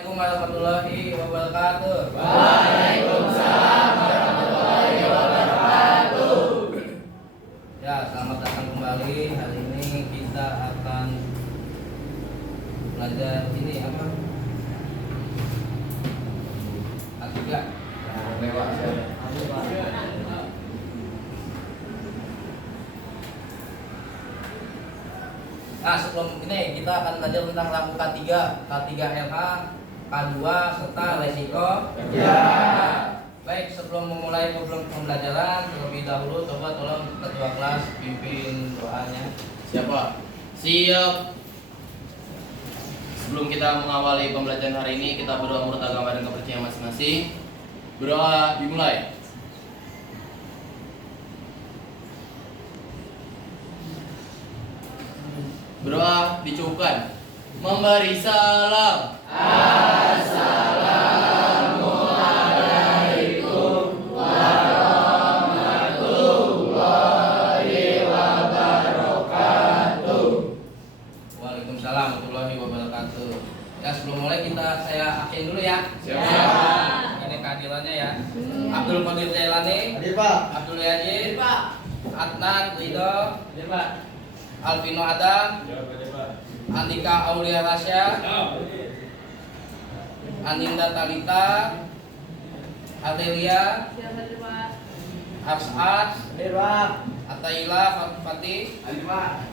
Assalamualaikum warahmatullahi wabarakatuh. Waalaikumsalam warahmatullahi wabarakatuh. Ya, selamat datang kembali. Hari ini kita akan belajar ini apa? Ketiga. Nah, sebelum ini kita akan belajar tentang lampu K3, K3LH, K2 serta resiko. Ya. Baik, sebelum memulai pembelajaran terlebih dahulu coba tolong ketua kelas pimpin doanya. Siapa? Siap. Sebelum kita mengawali pembelajaran hari ini, kita berdoa menurut agama dan kepercayaan masing-masing. Berdoa dimulai. Berdoa dicukupkan. Memberi salam. Assalamualaikum warahmatullahi wabarakatuh. Waalaikumsalam warahmatullahi wabarakatuh. Ya, sebelum mulai saya aksin dulu ya. Siap. Ini kehadirannya ya. Abdul Qadir Jailani, Hadir Pak. Abdul Yazid, Adnan Ridho, Hadir Pak. Alvino Adam, Andika Aulia Rasya, Aninda Talita, Adelia, Arsad, Hadir Pak. Ataila Fatih, Hadir Pak.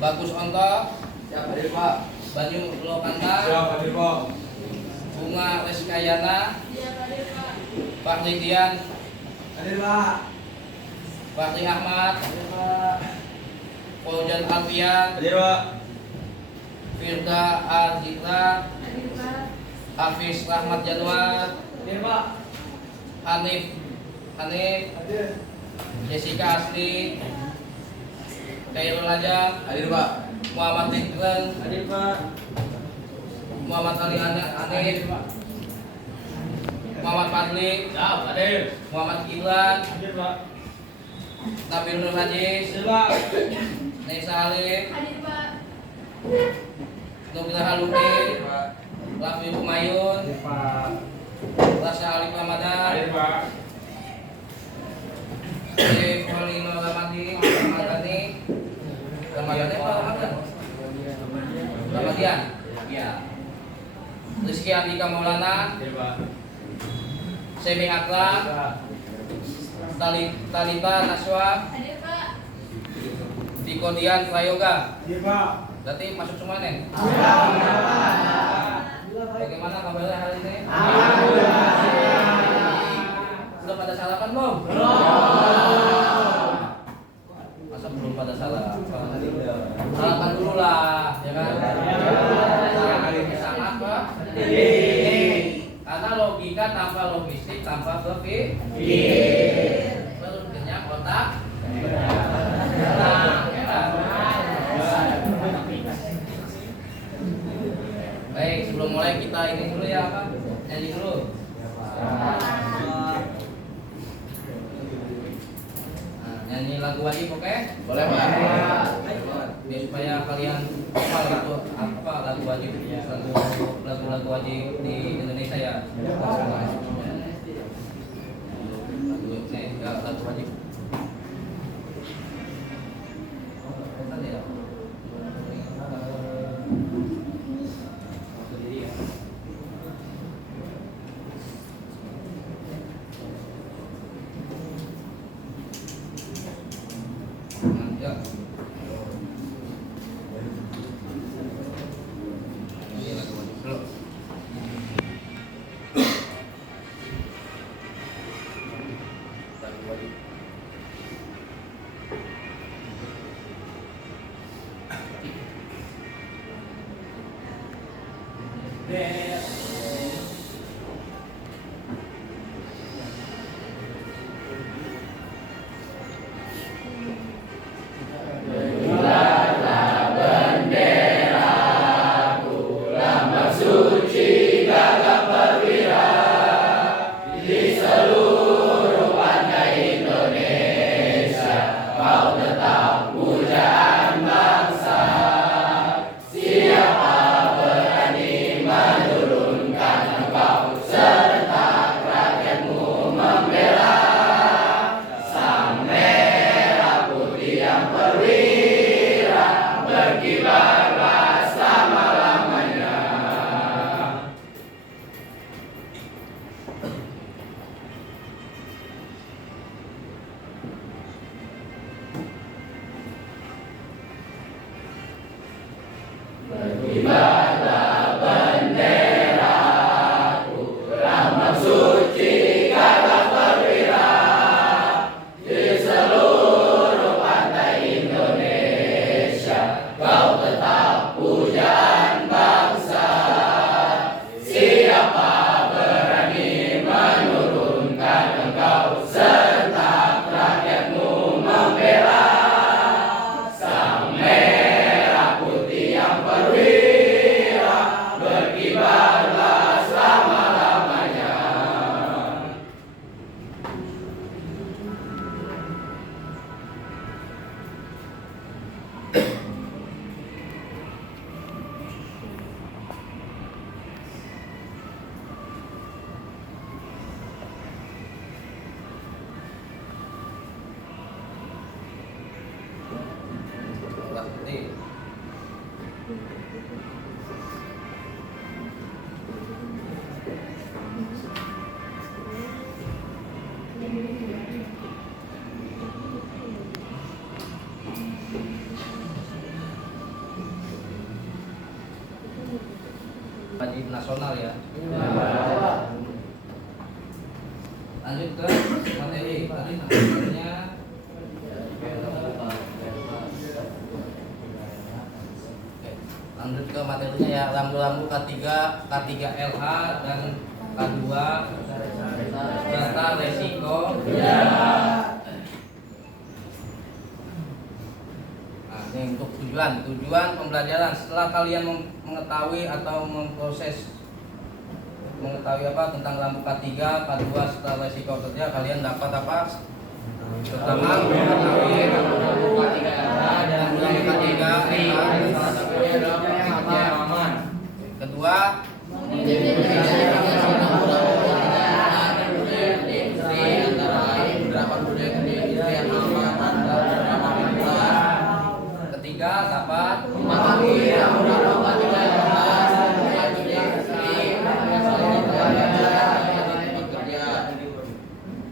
Bagus Onto, Siap hadir Pak. Banyu Lokanta, Hadir Pak. Bunga Leskayana, Fahri Dian, Hadir Pak. Fahri Ahmad, Hadir Pak. Fauzan Alfian, Hadir Pak. Firda Arditra, Hafiz Rahmat Januar, Hadir Pak. Hanif, Hadir. Jessica Asli, Khairul Ajam, Hadir Pak. Muhammad Ikran, Hadir Pak. Muhammad Ali Anif, Muhammad Fadli, Hadir. Muhammad Gibran, Hadir Pak. Nabil Nur Hajiz, Hadir Pak. Nesa Alif, Nubila Haluki, Lafi Humayun, Hadir Pak. Rasa Alif Ramadan, Hadir Pak. Dev Holino Ramadi, Ramadani, Ramadani apa Ramadan? Ramadian, ya. Rizky Andika Maulana, Hadir Pak. Semi Akram, Talita Naswa, Diko Dian Prayoga. Hadir Pak. Berarti masuk semua nih. Bagaimana kabarnya hari ini? Belum pada sarapan belum? Masa belum pada sarapan? Sarapan dulu lah, ya kan? Sarapan ini sangat penting. Karena logika tanpa logistik tanpa berpikir. Terus kenyang otak. Nah, enak. Baik, sebelum mulai kita ini dulu ya apa? Nyanyi dulu. Nah, nyanyi lagu wajib, oke? Boleh Pak. Biar supaya kalian hafal lagu apa lagu wajib, lagu wajib di Indonesia ya. Lagu wajib. Ya. Ini lagu wajib dulu. Lagu wajib. Siapa berani Tegaklah selama-lamanya. Berarti wajib nasional ya. Lanjut ke materi. Tadi materinya lanjut ke materinya ya, rambu-rambu K3, K3LA dan K2 serta resiko. Nah, ini untuk tujuan pembelajaran. Setelah kalian mengetahui atau mengetahui apa tentang lampu K3, K2 serta resiko kerja, kalian dapat apa? Pertama, mengetahui lampu K3LA dan lampu K3LA, salah satunya adalah kerja yang aman. Kedua, ketiga, dapat memahami lampu K3LA.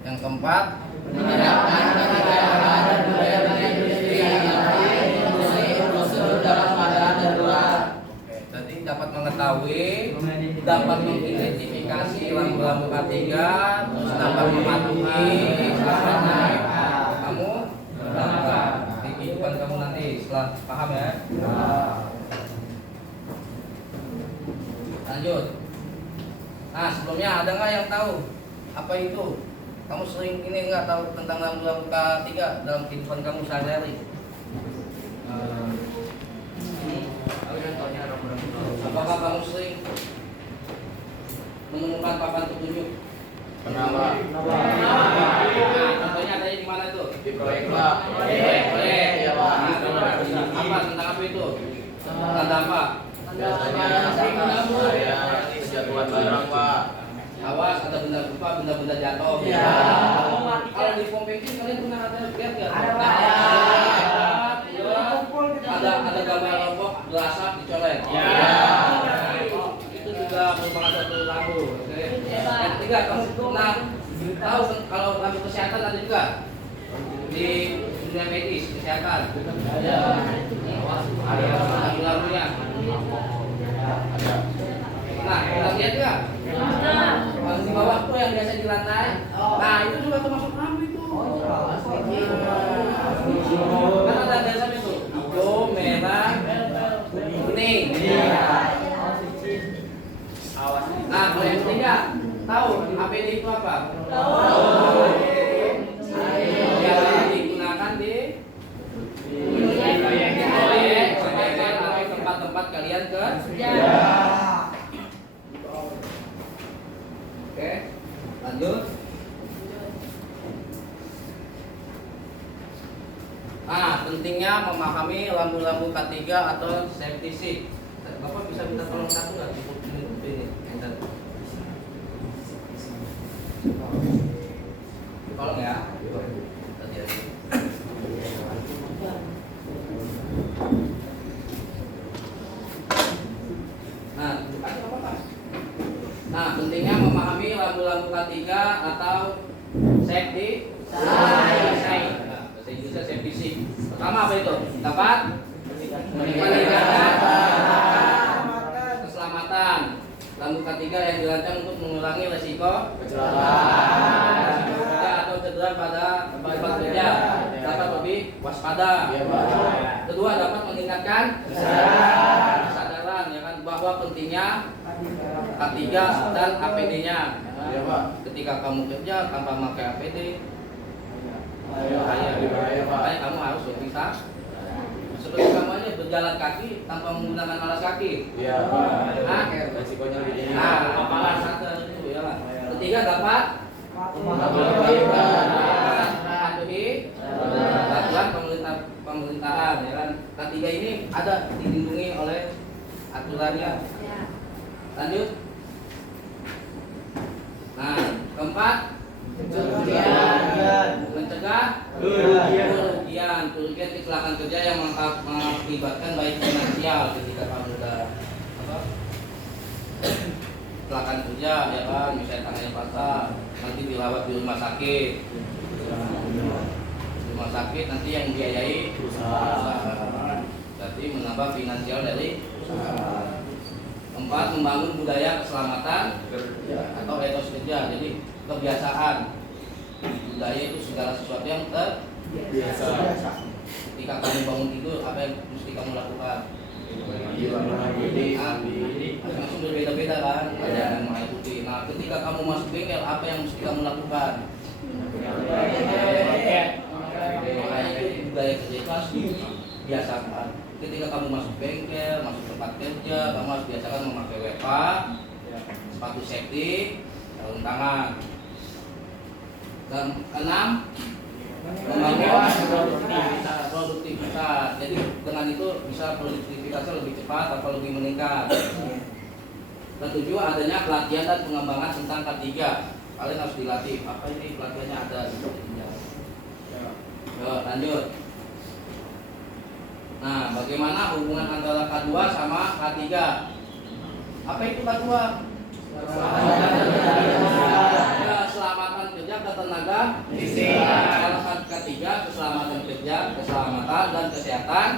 Yang keempat, menerapkan K3LA dan budaya industri prosedur dalam keadaan darurat. Jadi dapat mengetahui, dapat mengidentifikasi lampu-lampu K3, terus dapat mematuhi caranya. Kamu dapat di kehidupan kamu nanti setelah paham ya. Lanjut. Nah, sebelumnya ada nggak yang tahu apa itu? Kamu sering ini nggak tahu tentang lampu-lampu K3 dalam kehidupan kamu sehari-hari? Apakah kamu sering menemukan papan petunjuk? Kenapa? Nah, contohnya ada di mana itu? Di proyek, Pak. Proyek. Iya, Pak. Apa tentang apa itu? Tanda apa? Biasanya saya kejatuhan barang, Pak. Awas ada benda-benda jatuh. Iya. Kalau di pom bensin kalian pernah ada lihat nggak? Ada gambar rokok gelasap dicolek. Iya. Itu juga merupakan suatu lampu. Yang ketiga, kamu pernah tahu kalau lampu kesehatan ada juga di dunia medis kesehatan. Ada. Lampu-lampunya. Nah, kita lihat nggak? Yang di bawah tuh yang biasa di lantai. Nah, itu juga termasuk lampu itu. Kan ada dasar itu. Hijau, merah, kuning. Nah, kalau yang ketiga, tahu APD itu apa? Yang digunakan di proyek atau tempat-tempat kalian kerja. Oke, lanjut. Nah, pentingnya memahami lampu-lampu K3 atau safety seat. Bapak bisa minta tolong satu nggak? Ini, tolong ya. Hati-hati. Nah, pentingnya memahami lampu-lampu K3 atau safety sign. Nah, bahasa Inggrisnya safety sign. Pertama apa itu? Dapat meningkatkan keselamatan. Lampu K3 yang dirancang untuk mengurangi resiko kecelakaan atau cedera pada tempat kerja. Dapat lebih waspada. Kedua, dapat meningkatkan kesadaran ya kan bahwa pentingnya K3 dan APD-nya. Iya, Pak. Ketika kamu kerja tanpa memakai APD, Bahaya, Pak. makanya kamu harus lebih seperti kamu aja berjalan kaki tanpa menggunakan alas kaki. Iya. Nah, Resikonya lebih tinggi. nah, kepala satu itu ya lah. Ketiga dapat mematuhi peraturan pemerintahan ya kan. Ketiga ini ada dilindungi oleh aturannya. Lanjut. Nah, keempat mencegah kerugian kecelakaan kerja yang mengakibatkan baik finansial ketika kamu udah kecelakaan kerja ya kan, misalnya tangannya patah nanti dirawat di rumah sakit nanti yang biayai usaha, berarti menambah finansial dari usaha. Keempat, membangun budaya keselamatan atau etos kerja, jadi kebiasaan. Budaya itu segala sesuatu yang terbiasa. Ketika kamu bangun tidur, apa yang mesti kamu lakukan? Langsung berbeda-beda kan, ada yang mengikuti. Nah, ketika kamu masuk bengkel, apa yang mesti kamu lakukan? Makanya itu budaya kerja itu harus dibiasakan. Ketika kamu masuk bengkel, masuk tempat kerja, kamu harus biasakan memakai WFA, sepatu safety, sarung tangan. Dan keenam, membangun produktivitas. Jadi dengan itu bisa produktivitasnya lebih cepat atau lebih meningkat. Ketujuh, adanya pelatihan dan pengembangan tentang K3. Kalian harus dilatih. Apa ini pelatihannya ada di sini? Yuk, lanjut. Nah, bagaimana hubungan antara K2 sama K3? Apa itu K2? Keselamatan kerja, ketenaga listrikan. Kalau K3, keselamatan kerja, keselamatan dan kesehatan.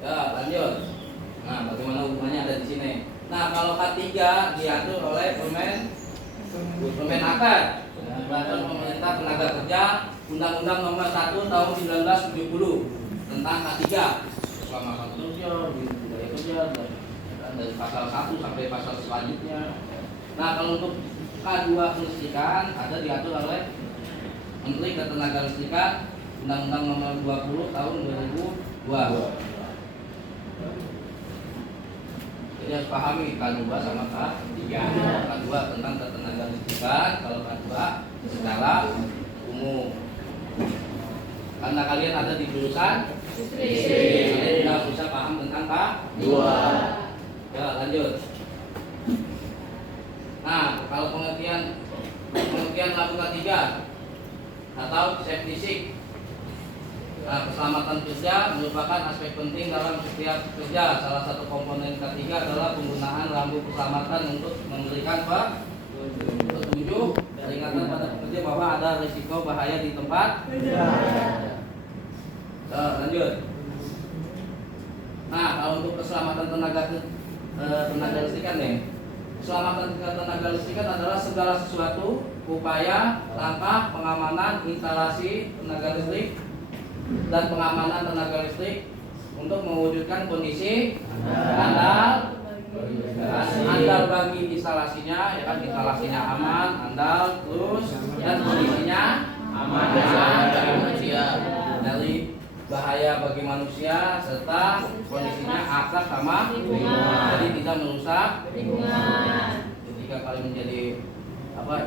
Ya, lanjut. Nah, bagaimana hubungannya ada di sini. Nah, kalau K3 diatur oleh Permenaker, Peraturan Pemerintah Tenaga Kerja, Undang-Undang Nomor 1 Tahun 1970 tentang K3, keselamatan kerja, budaya kerja, dari pasal 1 sampai pasal selanjutnya. Nah, kalau untuk K2 kelistrikan ada diatur oleh Menteri Ketenagalistrikan, Undang-Undang Nomor 20 Tahun 2002. Jadi harus pahami K2 sama K3. K2 tentang ketenagalistrikan, kalau K2 secara umum. Karena kalian ada di jurusan kalian tidak bisa paham tentang K2. Ya, lanjut. Nah, kalau pengertian laku K3 atau safety sick. Nah, keselamatan kerja merupakan aspek penting dalam setiap kerja. Salah satu komponen K3 adalah penggunaan lampu keselamatan untuk memberikan petunjuk peringatan pada pekerja bahwa ada risiko bahaya di tempat kerja. Lanjut. Nah, kalau untuk keselamatan tenaga listrikan nih, keselamatan tenaga listrikan adalah segala sesuatu upaya, langkah, pengamanan, instalasi tenaga listrik dan pengamanan tenaga listrik untuk mewujudkan kondisi andal bagi instalasinya, ya kan, instalasinya aman, andal, terus dan kondisinya aman bagi manusia, dari bahaya bagi manusia serta kondisinya akhlak sama lingkungan, jadi tidak merusak lingkungan. Ketika kalian menjadi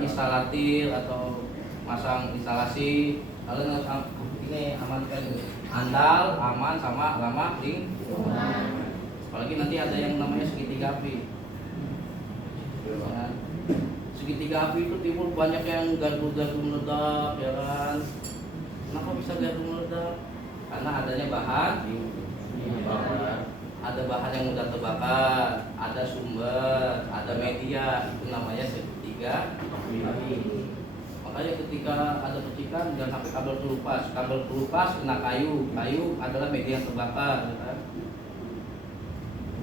instalatir atau masang instalasi, kalian harus ini amankan andal, aman sama ramah lingkungan. Apalagi nanti ada yang namanya segitiga api. Segitiga api itu timbul banyak yang gardu-gardu meledak, ya kan? Kenapa bisa gardu meledak? Karena adanya bahan, ada bahan yang mudah terbakar, ada sumber, ada media, itu namanya segitiga api. Makanya ketika ada percikan jangan sampai kabel terlupas kena kayu adalah media yang terbakar, kan?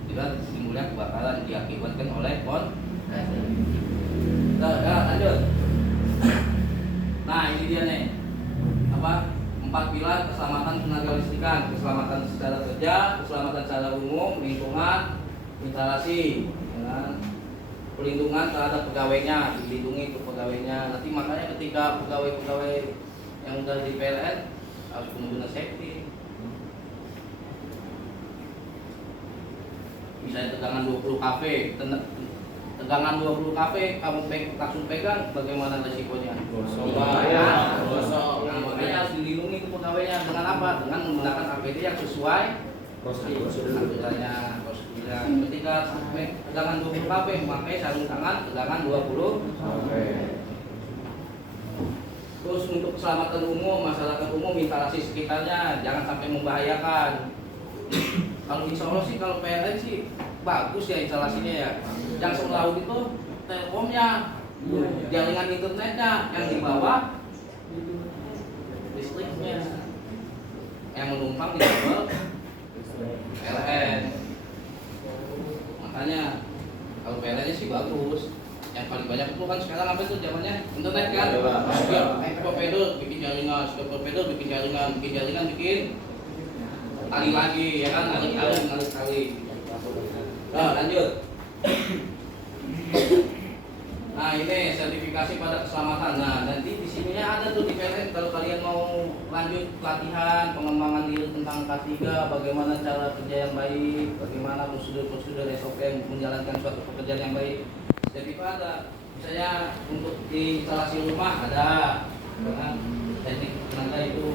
Tidak timbulnya kebakaran diakibatkan oleh lanjut. Nah, ini dia nih, 4 pilar keselamatan tenaga listrikan: keselamatan secara kerja, keselamatan secara umum, lingkungan, instalasi, ya, perlindungan terhadap pegawainya, dilindungi untuk pegawainya. Nanti makanya ketika pegawai yang udah di PLN harus benar-benar safety. misalnya tegangan 20 kV, tegangan 20 kV kamu langsung pegang, bagaimana resikonya? Gosong. Nah, makanya harus dilindungi itu pegawainya dengan apa? Dengan menggunakan APD yang sesuai aturannya, prosedurnya. Ketika tegangan 20 kV, memakai sarung tangan tegangan 20. Terus untuk keselamatan umum, masyarakat umum, instalasi sekitarnya jangan sampai membahayakan. Kalau insya Allah sih, kalau PLN sih bagus ya instalasinya ya. Yang semelaut itu telkomnya, jaringan internetnya, yang di bawah listriknya. Yang menumpang di bawah PLN. Makanya kalau PLN sih bagus. Yang paling banyak itu kan sekarang apa itu zamannya internet kan. Provider bikin jaringan, provider bikin jaringan, bikin tali lagi ya kan, ngalir tali. Nah, lanjut. Nah, ini sertifikasi pada keselamatan. Nah, nanti di sininya ada tuh di PLN kalau kalian mau lanjut pelatihan, pengembangan diri tentang K3, bagaimana cara kerja yang baik, bagaimana prosedur SOP menjalankan suatu pekerjaan yang baik. Jadi ada, misalnya untuk di instalasi rumah ada, kan? Teknik tenaga itu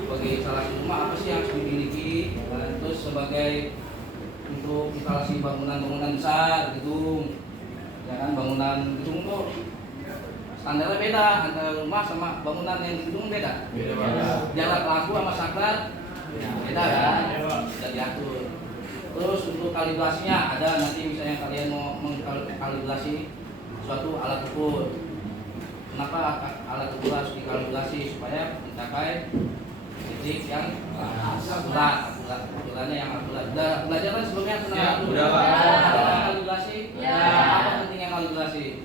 sebagai instalasi rumah apa sih yang harus dimiliki, kan? Terus sebagai untuk instalasi bangunan besar, gedung, ya kan, bangunan gedung tuh standarnya beda antara rumah sama bangunan yang di gedung beda. Jarak laku sama saklar beda kan, bisa diatur. Terus untuk kalibrasinya ada, nanti misalnya kalian mau mengkalibrasi suatu alat ukur. Kenapa alat ukur harus dikalibrasi? Supaya mencapai titik yang akurat, ukurannya yang akurat. Udah belajar kan sebelumnya tentang ya, udah Pak. Ada kalibrasi? Ya. Apa pentingnya kalibrasi?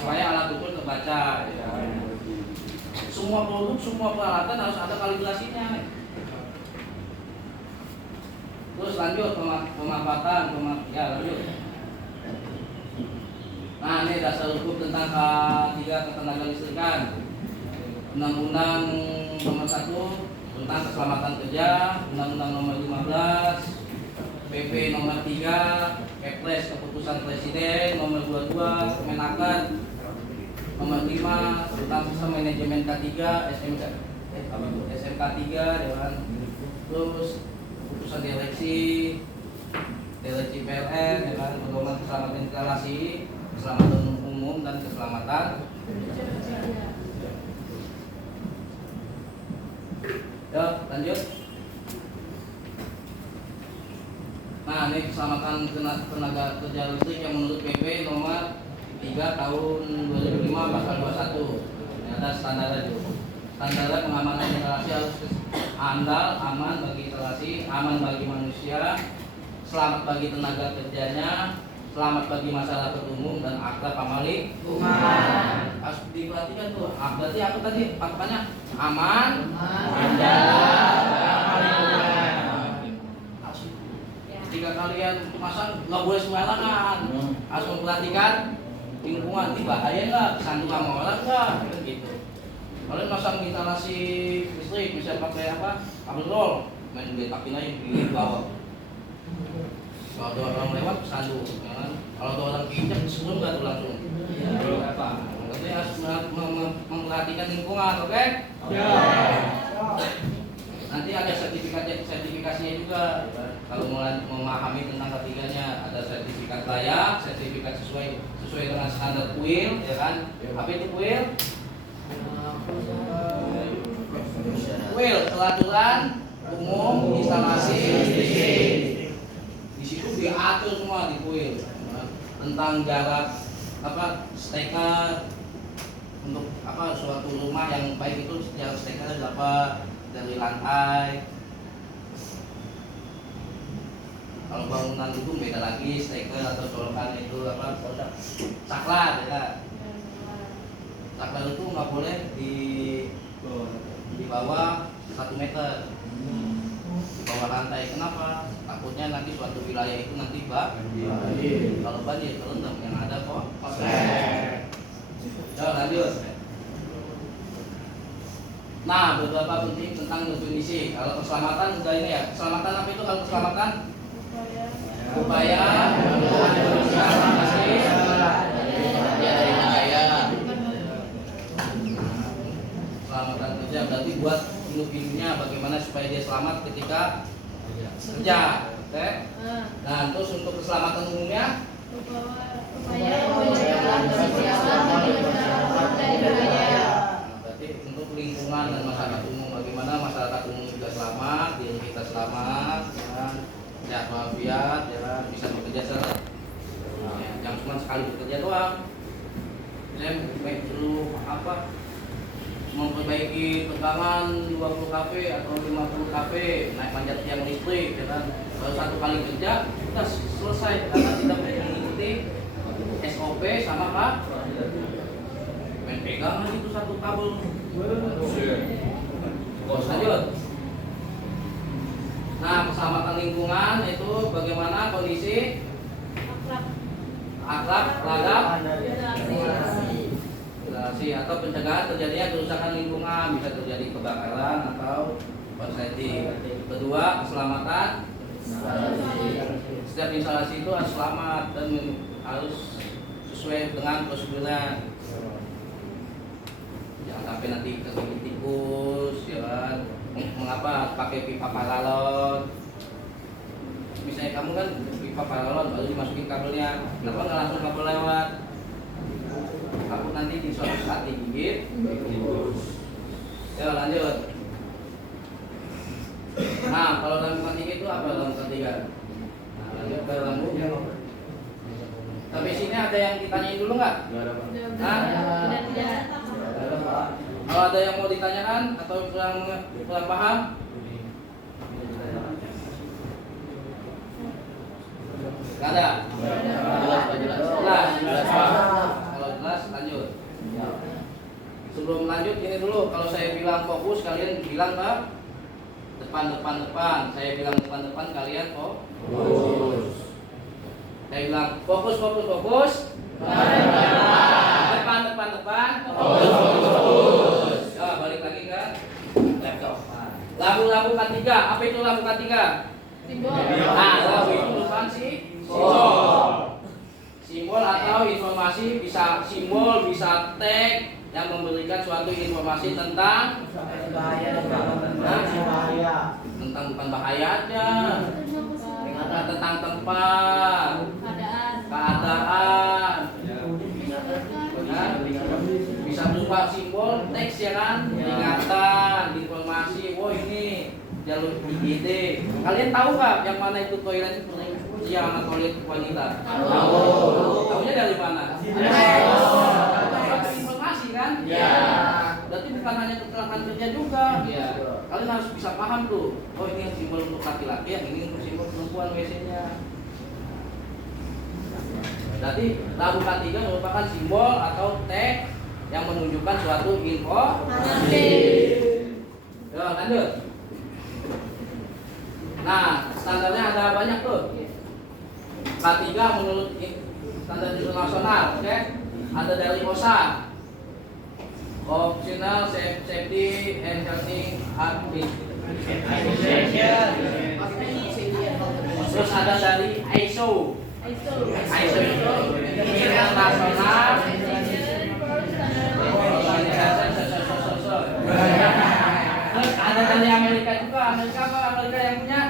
Supaya alat ukur terbaca. Ya. Semua produk, semua peralatan harus ada kalibrasinya. Terus lanjut pemanfaatan, ya lanjut. Nah, ini dasar hukum tentang K3 ketenaga listrikan. Undang-Undang nomor 1 tentang keselamatan kerja, Undang-Undang nomor 15, PP nomor 3, Kepres keputusan Presiden nomor 22, Kemenaker nomor 5 tentang sistem manajemen K3, SMK 3, ya kan. Terus keputusan direksi PLN, ya kan, pedoman keselamatan instalasi, keselamatan umum dan keselamatan. Ya, lanjut. Nah, ini keselamatan tenaga kerja listrik yang menurut PP nomor 3 tahun 2005 pasal 21. Ini ada standarnya juga. Standar pengamanan instalasi harus andal, aman bagi instalasi, aman bagi manusia, selamat bagi tenaga kerjanya, selamat bagi masyarakat umum, dan akhlak pamali umat. Harus diperhatikan tuh. Berarti apa tadi patokannya? Aman, ketika kalian masang nggak boleh sembarangan, harus memperhatikan lingkungan. Ini bahaya nggak? Kesandung sama orang nggak? Gitu. Kalian masang instalasi listrik, bisa pakai apa? Kabel roll, main betakin aja di bawah. Kalau ada orang lewat kesandung, ya kan? Kalau ada orang pinjam sebelum nggak tuh langsung. Apa? Berarti harus memperhatikan lingkungan, oke? Ya. Nanti ada sertifikasinya juga. Kalau memahami tentang ketiganya, ada sertifikat layak, sertifikat sesuai dengan standar UIL, ya kan? Apa itu UIL? UIL, peraturan umum instalasi listrik. Di situ diatur semua di UIL tentang jarak steker untuk suatu rumah yang baik itu jarak steker berapa dari lantai. Kalau bangunan itu beda lagi, steker atau colokan itu saklar, ya. Saklar itu nggak boleh di bawah 1 meter, di bawah lantai. Kenapa? Takutnya nanti suatu wilayah itu nanti kalau banjir terendam, yang ada kok. Lanjut. Nah, beberapa penting tentang definisi. Kalau keselamatan udah ini ya. Keselamatan apa itu kalau keselamatan? Upaya mengantisipasi Ya dari bahaya. keselamatan kerja berarti buat hidupnya bagaimana supaya dia selamat ketika kerja. Oke? Nah, terus untuk keselamatan umumnya berarti untuk lingkungan dan masyarakat umum bagaimana masyarakat umum juga selamat, diri kita selamat, sehat walafiat, ya, bisa bekerja secara jangan cuma sekali bekerja doang. Saya perlu apa? Memperbaiki tegangan 20 kV atau 50 kV, naik panjat tiang listrik, ya kan? Baru satu kali kerja, kita selesai karena tidak mengikuti SOP sama Pak. Main pegangan itu satu kabel. Lanjut. Nah, keselamatan lingkungan itu bagaimana kondisi akhlak, ladab, atau pencegahan terjadinya kerusakan lingkungan, bisa terjadi kebakaran atau korsleting. Kedua, keselamatan. Setiap instalasi itu harus selamat dan harus sesuai dengan prosedurnya. Jangan sampai nanti kegigit tikus, ya kan? Mengapa pakai pipa paralon? Misalnya kamu kan pipa paralon baru dimasukin kabelnya, kenapa nggak langsung kabel lewat? Aku nanti di suatu saat digigit. Ya lanjut. Nah, kalau lakukan tiga itu apa lakukan tiga? Nah, lanjut ke lampu. Tapi sini ada yang ditanyain dulu nggak? Nah, kalau ada yang mau ditanyakan atau kurang paham? Nggak ada. Jelas. Kalau jelas lanjut. Sebelum lanjut ini dulu, kalau saya bilang fokus kalian bilang ke depan. Saya bilang depan kalian fokus. Saya bilang fokus. Depan. Fokus. Ya, balik lagi ke laptop. Lampu K3. Apa itu lampu K3? Simbol. Nah, lampu itu merupakan simbol atau informasi, bisa simbol, bisa tag yang memberikan suatu informasi tentang tentang bukan bahaya aja, tentang tempat, keadaan, bisa berupa simbol, teks ya kan, peringatan, informasi. Oh ini jalur IGD. Kalian tahu nggak yang mana itu toilet pria sama toilet wanita? Tahunya dari mana? Dapat informasi kan? Iya. Berarti bukan hanya kecelakaan kerja juga. Iya. Kalian harus bisa paham tuh. Oh ini simbol untuk laki-laki, yang ini untuk simbol perempuan WC-nya. Berarti lampu K3 merupakan simbol atau tag yang menunjukkan suatu informasi. Ya, lanjut. Nah, standarnya ada banyak tuh. K3 menurut standar internasional, oke? Ada dari OSHA, Optional Safety and Healthy Administration. Terus ada dari ISO itu internasional. Terus ada dari Amerika juga. Amerika yang punya?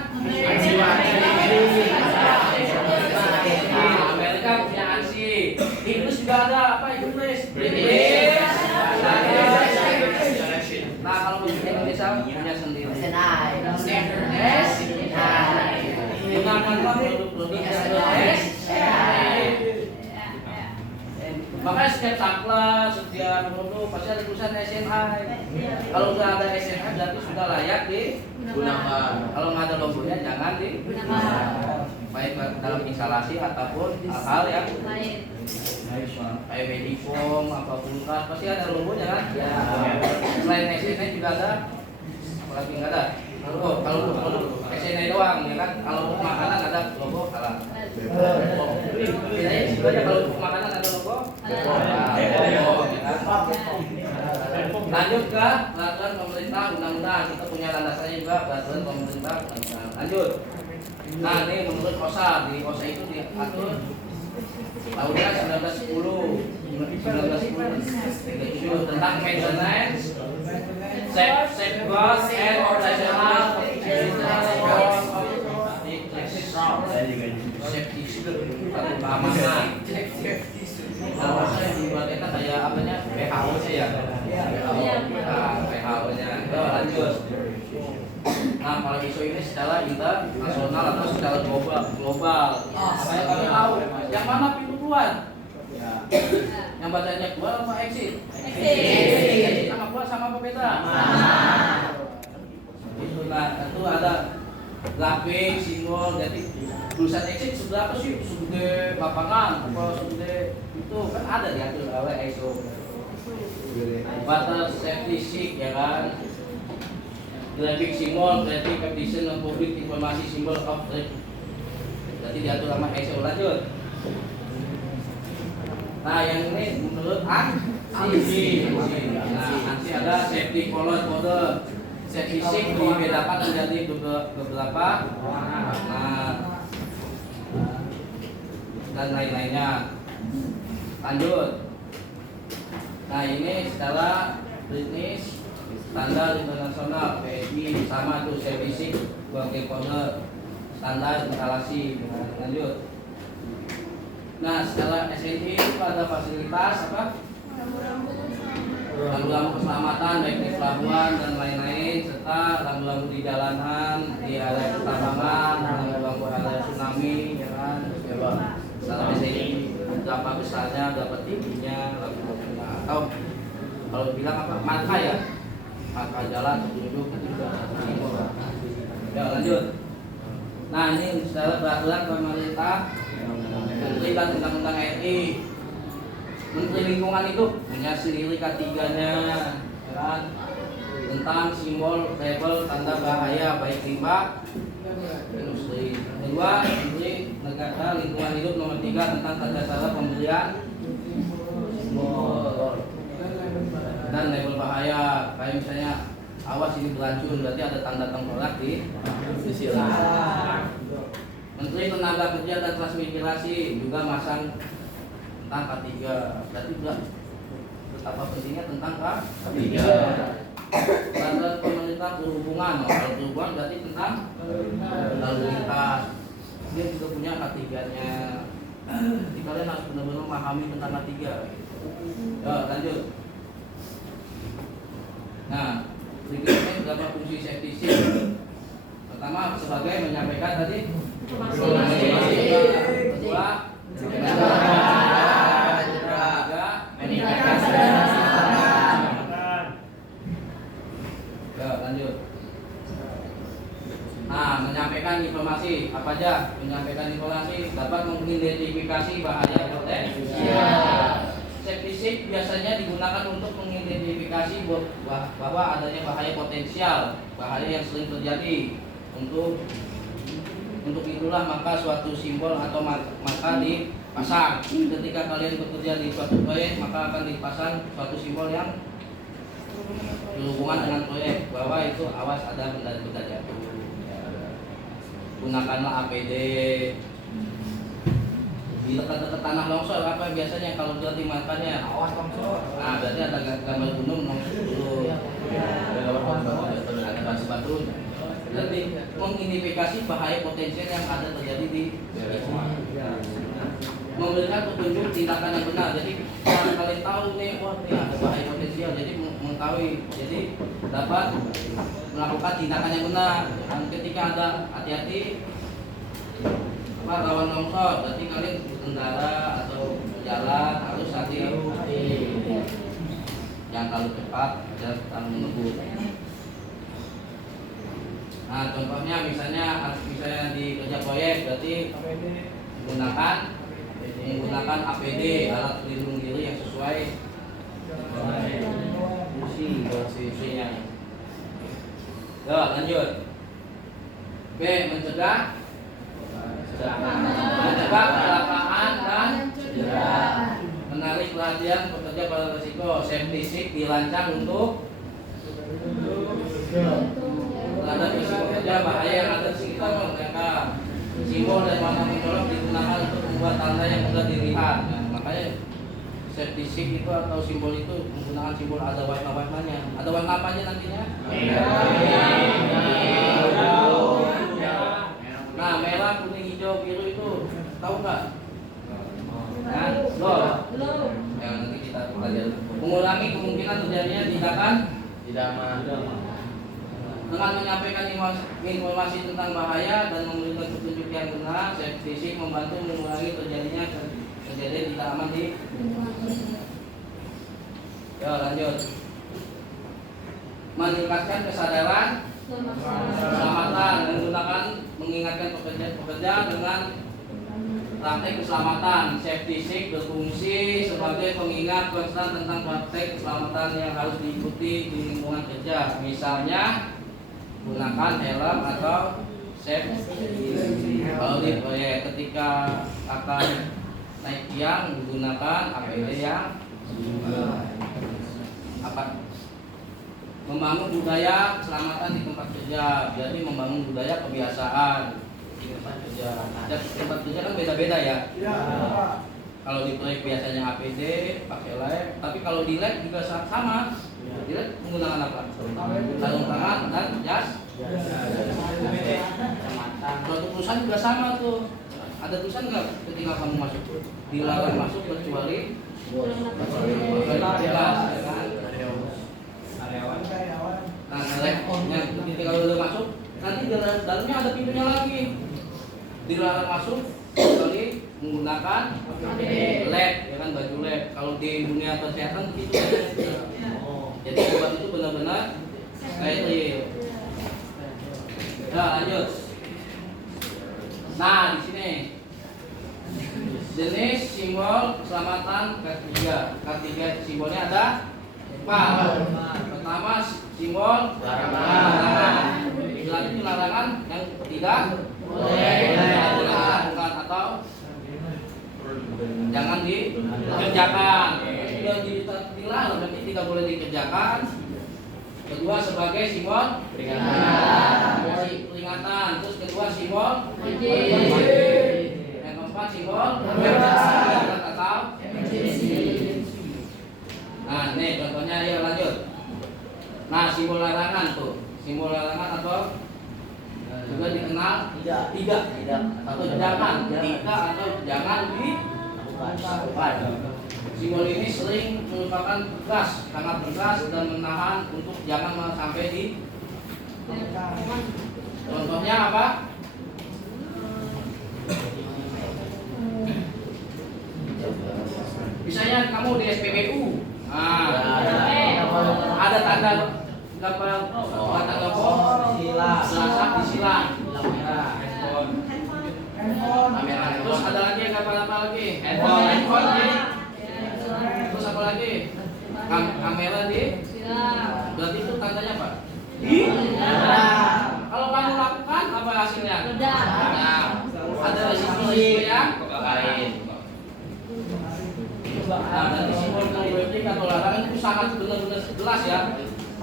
Amerika punya ANSI. Inggris juga ada apa Inggris? British. Nah kalau di Indonesia punya sendiri. Gunakanlah produk-produk makanya setiap saklar, setiap produk pasti ada tulisan SNI. Kalau nggak ada SNI berarti sudah layak digunakan. Kalau nggak ada logonya jangan digunakan. Baik dalam instalasi ataupun hal-hal yang lain. Kayak Medifom, apapun kan pasti ada logonya kan? Ya. Selain SNI juga ada, apalagi nggak ada. Kalau produk SNI doang ya kan? Kalau untuk makanan ada logo halal. Bedanya sebenarnya kalau untuk makanan ada logo. Lanjut ke peraturan pemerintah dasar-dasarnya juga peraturan pemerintah. Lanjut. Nah, ini menurut OSA, di OSA itu diatur tahunnya 1910 tentang maintenance, safeguard and operational safety keamanan. Kalau saya dibuat itu kayak apanya WHO sih ya. WHO nya. Lanjut. Nah, kalau isu ini secara internasional atau secara global. Saya kami tahu yang mana pintu keluar. Yang bacanya keluar apa exit? Exit. Sama keluar sama apa beda? Itulah itu ada grafik, simbol. Jadi tulisan exit sudah apa sih? Sudah lapangan apa sudah itu kan ada diatur oleh ISO. Batas safety sheet ya kan. Grafik simbol, grafik condition dan public informasi simbol of trade. Jadi diatur sama ISO. Lanjut. Nah, yang ini menurut ANSI. Nah, ANSI ada safety color code. Safety sheet dibedakan menjadi beberapa warna dan lain-lainnya. Lanjut. Nah, ini secara British standar internasional PSI sama tuh safety sheet sebagai kode standar instalasi. Lanjut. Nah, secara SNI itu ada fasilitas apa? Lampu-lampu keselamatan baik di pelabuhan dan lain-lain, serta lampu-lampu di jalanan, di area pertambangan, lampu-lampu area tsunami, ya kan? Secara SNI berapa besarnya, berapa tingginya, lampu-lampunya, atau kalau bilang apa? Marka ya, marka jalan, petunjuk, itu juga. Ya, lanjut. Nah, ini secara peraturan pemerintah Menteri dan Undang-Undang RI. Menteri Lingkungan itu punya sendiri K3-nya, ya kan? Tentang simbol, label, tanda bahaya baik limbah industri. Kedua, Menteri Negara Lingkungan Hidup nomor 3 tentang tata cara pemberian simbol dan label bahaya. Kayak misalnya awas ini beracun, berarti ada tanda tengkorak di sisi lain. Menteri Tenaga Kerja dan Transmigrasi juga masang tentang K3. Berarti juga betapa pentingnya tentang K3. Peraturan pemerintah perhubungan, kalau perhubungan berarti tentang lalu lintas. Dia juga punya K3-nya. Jadi kalian harus benar-benar memahami tentang K3. Ya, lanjut. Nah, berikutnya beberapa fungsi safety sheet. Pertama, sebagai menyampaikan tadi kedua lanjut. Nah, menyampaikan informasi apa aja? Menyampaikan informasi dapat mengidentifikasi bahaya potensial. Safety sheet biasanya digunakan untuk mengidentifikasi bahwa adanya bahaya potensial, bahaya yang sering terjadi. Untuk itulah maka suatu simbol atau marka dipasang. Ketika kalian bekerja di suatu proyek, maka akan dipasang suatu simbol yang berhubungan dengan proyek, bahwa itu awas ada benda-benda jatuh. Gunakanlah APD. Di dekat-dekat tanah longsor apa biasanya kalau berarti markanya awas longsor. Nah, berarti ada gambar gunung longsor dulu. Ada batu-batu. Berarti mengidentifikasi bahaya potensial yang ada terjadi di memberikan petunjuk tindakan yang benar. Jadi kalau kalian tahu nih, wah ini ada bahaya potensial, jadi mengetahui, jadi dapat melakukan tindakan yang benar. Dan ketika ada hati-hati rawan longsor, berarti kalian berkendara atau berjalan harus hati-hati, jangan terlalu cepat, jangan terlalu mengebut. Nah, contohnya misalnya di kerja proyek berarti menggunakan APD, alat pelindung diri yang sesuai fungsinya. Ya, lanjut. B. Mencegah kecelakaan dan menarik perhatian pekerja pada risiko. Safety sheet dirancang untuk pekerja bahaya yang ada di sekitar mereka. Simbol dan warna mencolok digunakan untuk membuat tanda yang mudah dilihat. Nah, makanya safety seat itu atau simbol itu menggunakan simbol ada warna-warnanya. Ada warna apa aja nantinya? Nah, merah, kuning, hijau, biru itu tahu nggak? Nah, belum. Ya, nanti kita pelajari. Mengurangi kemungkinan terjadinya tindakan dengan menyampaikan informasi tentang bahaya dan memberikan petunjuk yang benar, safety seat membantu mengurangi terjadinya kejadian tidak aman di. Ya, lanjut. Meningkatkan kesadaran keselamatan, menggunakan mengingatkan pekerja dengan praktek keselamatan. Safety seat berfungsi sebagai pengingat konstan tentang praktek keselamatan yang harus diikuti di lingkungan kerja. Misalnya gunakan helm atau safety. Kalau di proyek ketika akan naik tiang menggunakan APD yang apa? Membangun budaya keselamatan di tempat kerja. Jadi membangun budaya kebiasaan di tempat kerja. Tempat kerja kan beda-beda ya. Kalau di proyek biasanya APD pakai lab, tapi kalau di lab juga sama. Di lab menggunakan apa? Sarung tangan dan jas. Suatu perusahaan juga sama tuh. Ada tulisan nggak ketika kamu masuk? Dilarang masuk kecuali karyawan. Nah, yang ketika udah masuk, nanti dalamnya ada pintunya lagi. Dilarang masuk kecuali menggunakan lab, ya kan, baju lab. Kalau di dunia kesehatan itu. Jadi obat itu benar-benar steril. Ya, lanjut. Nah, di sini jenis simbol keselamatan K3 simbolnya ada 4. Pertama simbol larangan. Itu larangan yang tidak boleh dilakukan atau jangan dikerjakan. Sudah dilarang berarti tidak boleh dikerjakan. Kedua sebagai simbol peringatan. Terus kedua simbol yang keempat simbol atau. Nah, ini contohnya, ayo lanjut. Nah, simbol larangan tuh. Simbol larangan atau juga dikenal tidak atau jangan, tidak atau jangan dilakukan. Simbol ini sering merupakan tegas, sangat tegas dan menahan untuk jangan sampai di. Contohnya apa? Misalnya kamu di SPBU, ada tanda gambar tanda logo selasa disilang kamera. Terus ada lagi yang gambar apa lagi? Handphone di. Terus apa lagi? Kamera di. Berarti itu tandanya apa? Kalau kamu lakukan apa hasilnya? Nah, ada resiko yang lain. Nah, dari simbol politik atau larangan itu sangat benar-benar jelas ya.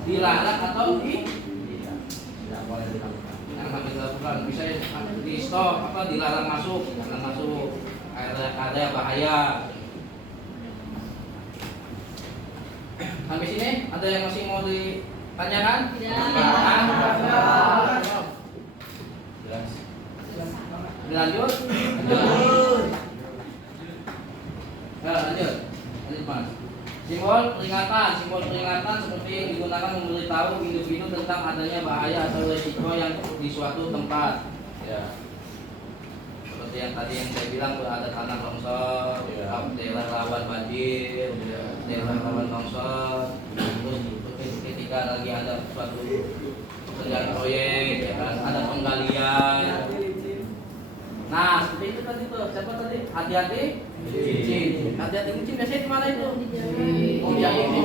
Dilarang atau tidak boleh dilakukan. Yang sampai dilakukan bisa di stop apa dilarang masuk, jangan masuk. Ada bahaya. Sampai sini ada yang masih mau ditanyakan? Jelas. Dilanjut? Lanjut Mas. Simbol peringatan seperti yang digunakan memberitahu individu tentang adanya bahaya atau resiko yang di suatu tempat. Ya. Seperti yang tadi yang saya bilang ada tanah longsor, daerah rawan banjir, daerah rawan longsor. Terus ketika lagi ada suatu pekerjaan proyek, ya kan, ada penggalian. Nah, seperti itu tadi tuh. Siapa tadi? Hati-hati licin. Hati-hati licin biasanya di mana itu? Oh, yang ini.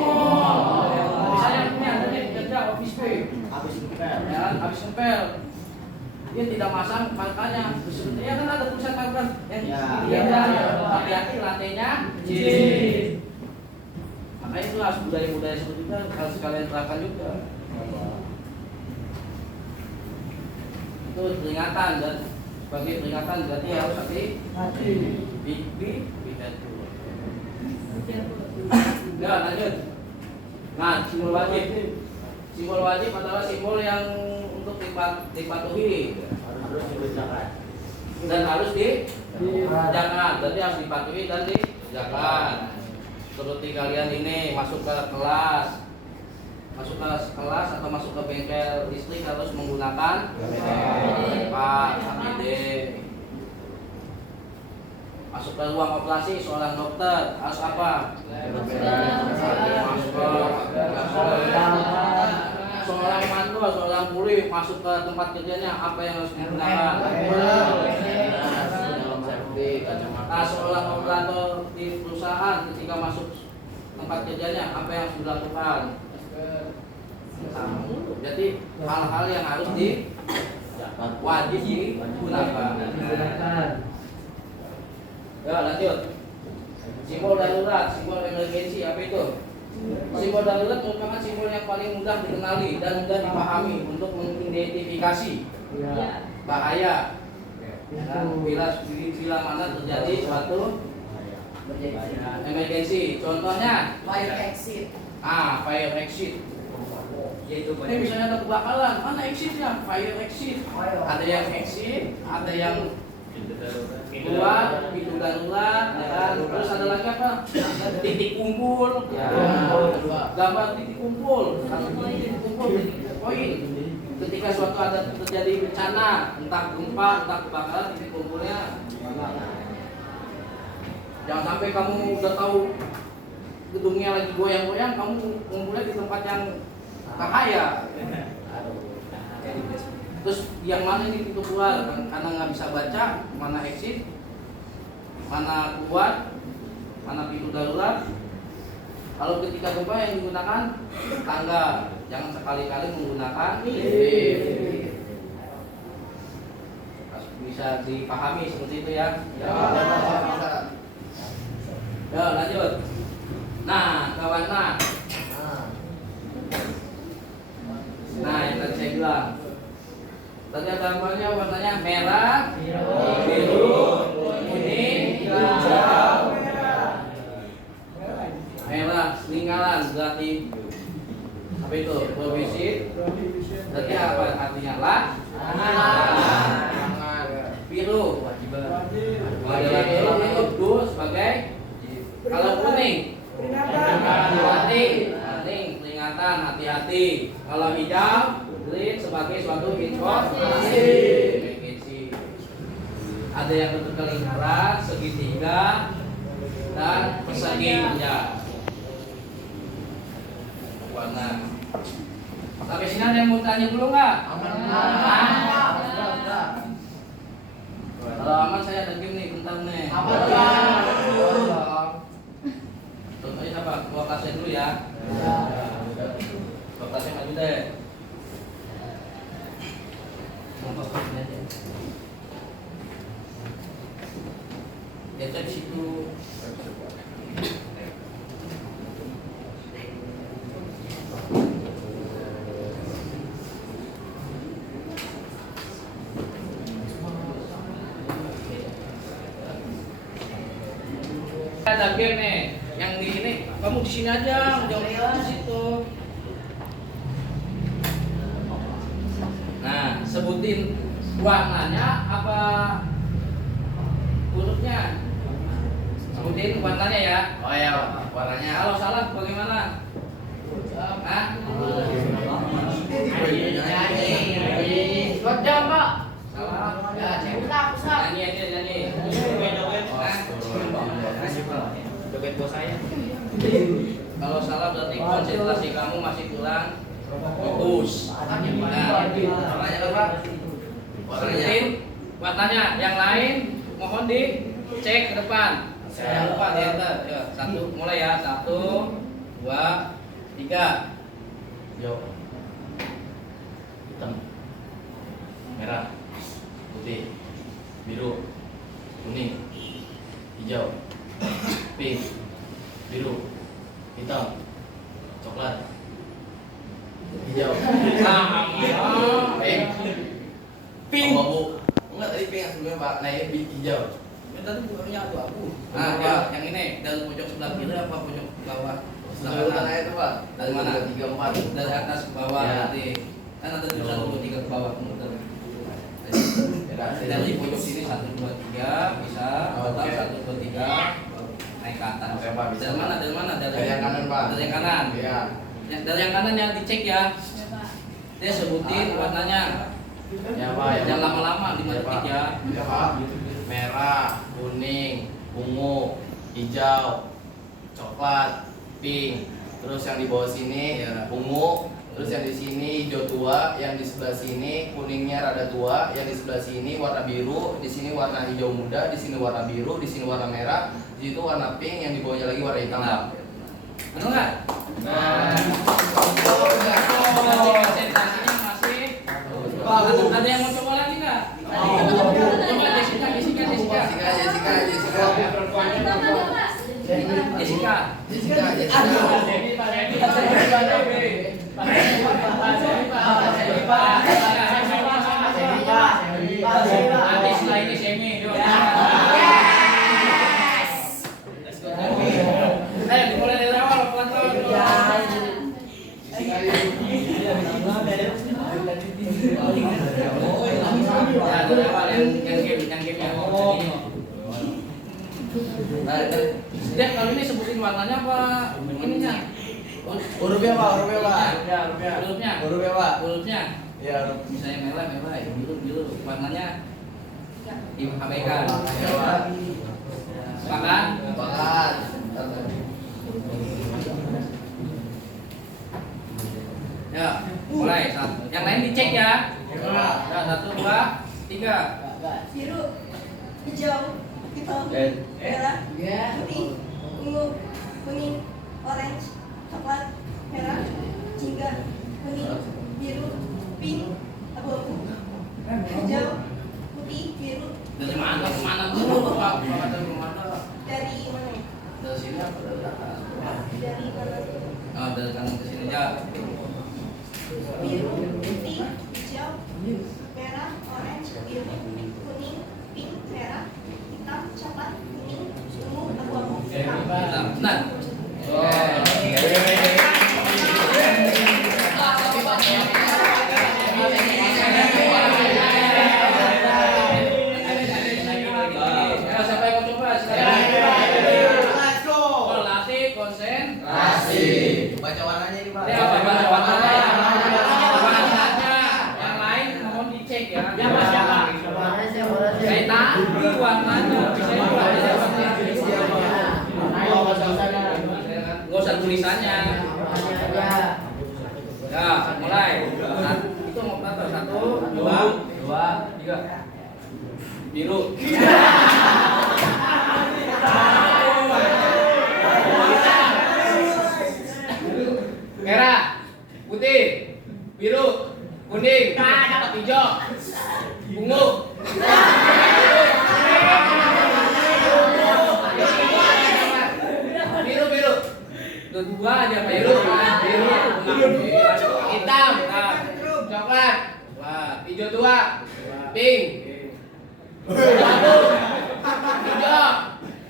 Misalnya ini ada nih kerja office pay. Habis ngepel. Ya, habis ngepel. Dia tidak masang markanya. Sebetulnya kan ada tulisan marka. Hati-hati lantainya licin. Makanya itu harus budaya-budaya seperti itu harus kalian terapkan juga. itu peringatan dan sebagai peringatan berarti harus ya lanjut. Nah, simbol wajib. Simbol wajib adalah simbol yang untuk dipatuhi dan harus dikerjakan. Berarti harus dipatuhi dan dikerjakan. Seperti kalian ini masuk ke kelas atau masuk ke bengkel listrik harus menggunakan Pak APD. Masuk ke ruang operasi seorang dokter harus apa? Seorang mantu, seorang kurir masuk ke tempat kerjanya apa yang harus digunakan? Nah, seorang operator di perusahaan ketika masuk tempat kerjanya apa yang harus dilakukan? Jadi hal-hal yang harus wajib digunakan. Ya lanjut. Simbol darurat, simbol emergensi apa itu? Simbol darurat merupakan simbol yang paling mudah dikenali dan mudah dipahami untuk mengidentifikasi bahaya bila mana terjadi suatu emergensi. Contohnya Fire exit. fire exit. Ini misalnya ada kebakaran, mana exitnya? Fire exit. Ada yang exit, ada yang keluar, pintu darurat, terus ada lagi apa? Titik kumpul, gambar titik kumpul, titik poin. Ketika suatu ada terjadi bencana, entah gempa, entah kebakaran, titik kumpulnya. Jangan sampai kamu udah tahu gedungnya lagi goyang-goyang, kamu kumpulnya di tempat yang bahaya. Terus yang mana ini pintu keluar karena nggak bisa baca, mana exit, mana keluar, mana pintu darurat. Kalau ketika gempa yang digunakan tangga, jangan sekali-kali menggunakan lift. Bisa dipahami seperti itu ya. Ya lanjut. Nah, kawan Nah, yang tadi saya bilang. Tadi ada gambarnya warnanya merah, biru, kuning, hijau. Merah, lingkaran berarti apa itu? Provisit. Berarti apa artinya? Biru. Biru itu do sebagai. Kalau kuning, warning, peringatan, hati-hati. Kalau hijau, green sebagai suatu informasi. Ada yang bentuk lingkaran, segitiga, dan persegi ya. Warna. Sampai sini ada yang mau tanya dulu nggak? Kalau aman saya ada game nih, bentar nih. Contohnya apa? Gua kasih dulu ya. Gua kasih maju deh. Ya di situ. Ada game nih, yang di ini kamu di sini aja, jauh di situ. Nah, sebutin warnanya apa hurufnya? Sebutin warnanya ya. Oh ya, warnanya. Kalau salah bagaimana? Hah? Buat jam, Pak. Salah. Ya, nyanyi. Joget bos saya. Kalau salah berarti konsentrasi kamu masih kurang fokus. Nah, warnanya apa? Warnanya yang lain mohon dicek ke depan. Jangan lupa di enter. Ya, satu mulai ya. 1, 2, 3. Hijau, hitam, merah, putih, biru, kuning, hijau, pink, biru, hitam, coklat, hijau, pink, Tadi punya aku. Nah, ya, yang ini dari pojok sebelah kiri apa pojok bawah? Sebelah Urutan kanan. aja tuh Pak. Dari mana? 3, 4. Dari atas ke bawah Ya. nanti. Kan ada tulisan 1, 2, 3 ke bawah muter. Dari pojok sini 1, 2, 3 bisa. Total Oke. 1, 2, 3 naik ke atas. Oke, Pak, bisa. Dari mana? Dari mana? Dari yang kanan, Pak. Dari yang kanan. Iya. Dari yang kanan yang dicek ya. Dia sebutin warnanya. Ya Pak. Yang lama-lama 5 detik ya. Ya Pak. Merah, kuning, ungu, hijau, coklat, pink. Terus yang di bawah sini ungu. Terus yang di sini hijau tua, yang di sebelah sini kuningnya rada tua, yang di sebelah sini warna biru, di sini warna hijau muda, di sini warna biru, di sini warna merah, di situ warna pink, yang di bawahnya lagi warna hitam. Pak. Betul nggak? Nah. Presentasinya masih. Ada yang mau coba lagi nggak? Coba Jessica. Jessica. Nanti setelah ini semi. Ayo dimulai dari awal pelan-pelan. Ya, dari awal yang game yang Nah, setiap kali ini sebutin warnanya apa ininya? Hurufnya Pak, Hurufnya. Hurufnya. Ya, Misalnya merah, biru. Warnanya diabaikan. Sepakat? Sepakat. Ya, mulai. Yang lain dicek ya. Ya, 1, 2, 3. Biru, hijau, hitam, merah, putih, ungu, kuning, orange, coklat, merah, jingga, kuning, biru, pink, abu-abu, hijau, putih, biru. Dari mana ke mana dulu, Pak? Bapak dari mana? Dari mana? Dari sini apa dari atas? Dari mana? Oh, dari kanan ke sini aja. Biru, putih, hijau, merah, orange, biru, kuning, pink, merah, hitam, coklat, kuning, ungu, abu-abu, hitam. Benar. Ayo, siapa yang mau coba? Silakan. Latih konsentrasi. Baca warnanya ini Pak. Ini apa baca warnanya? Warnanya. Yang lain mohon dicek ya. Saya tadi warnanya. Bisa warnanya nggak usah tulisannya. Ya, mulai. Itu mau berapa? 1, 2, 3. Biru. Merah, putih, biru, kuning, hijau, ungu. Biru. Dua aja biru. Hitam, coklat, hijau tua, pink, hijau,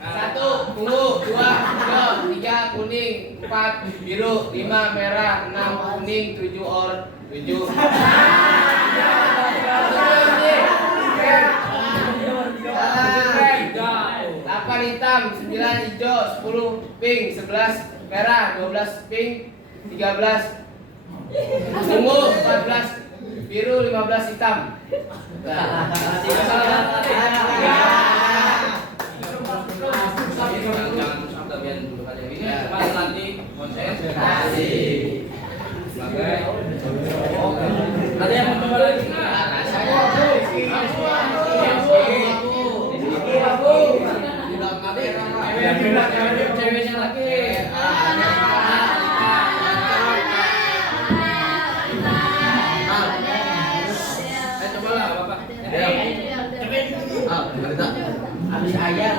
1, ungu, 2, hijau, 3, kuning, 4, biru, 5, merah, 6, kuning, 7, 7. 8 hitam, 9 hijau, 10 pink, 11 merah, 12 pink, 13 ungu, 14 biru, 15 hitam. Ada yang mau coba lagi nggak? Ceweknya lagi. Cobalah Bapak. Habis ayam.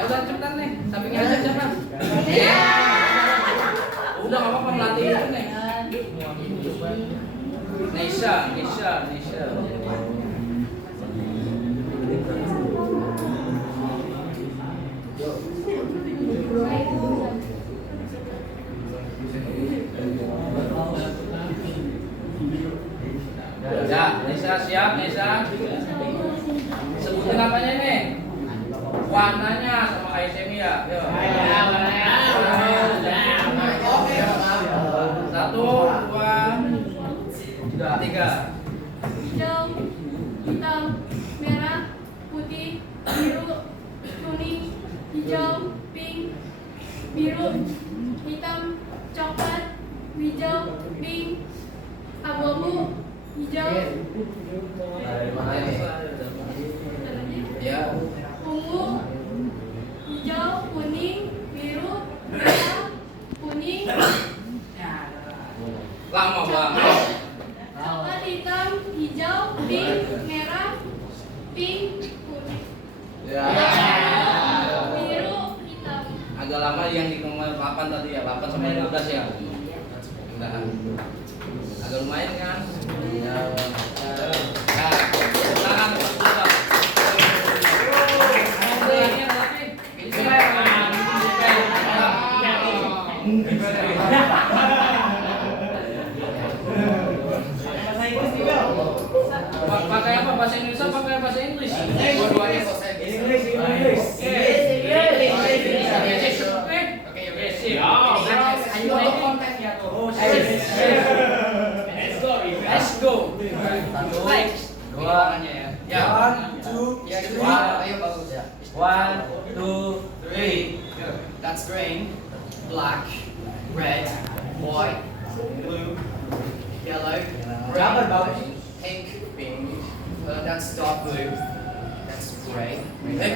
Ayo cepetan nih, sampingnya aja siapa? Udah nggak apa-apa melatih itu nih. Nesha. warnanya sama kayak semia. Yuk. Satu, dua, tiga. Hijau, hitam, merah, putih, biru, kuning, hijau, pink, biru, hitam, coklat, hijau, pink, abu-abu, hijau, Ya. ungu, hijau, kuning, biru, merah, kuning, Lama banget. coklat, hitam, hijau, pink, merah, pink, kuning, biru, hitam. Agak lama yang di nomor 8 tadi ya, 8 sampai 12 ya. Udah. Agak lumayan kan? Nah, tangan betul. Pakai apa, bahasa Indonesia pakai bahasa Inggris? Dua-duanya bahasa Inggris. Let's go. Next. Ya. Ayo bagus ya. 1, 2, 3. That's green, black, red, white, blue, yellow, green, pink. That's dark blue. That's grey.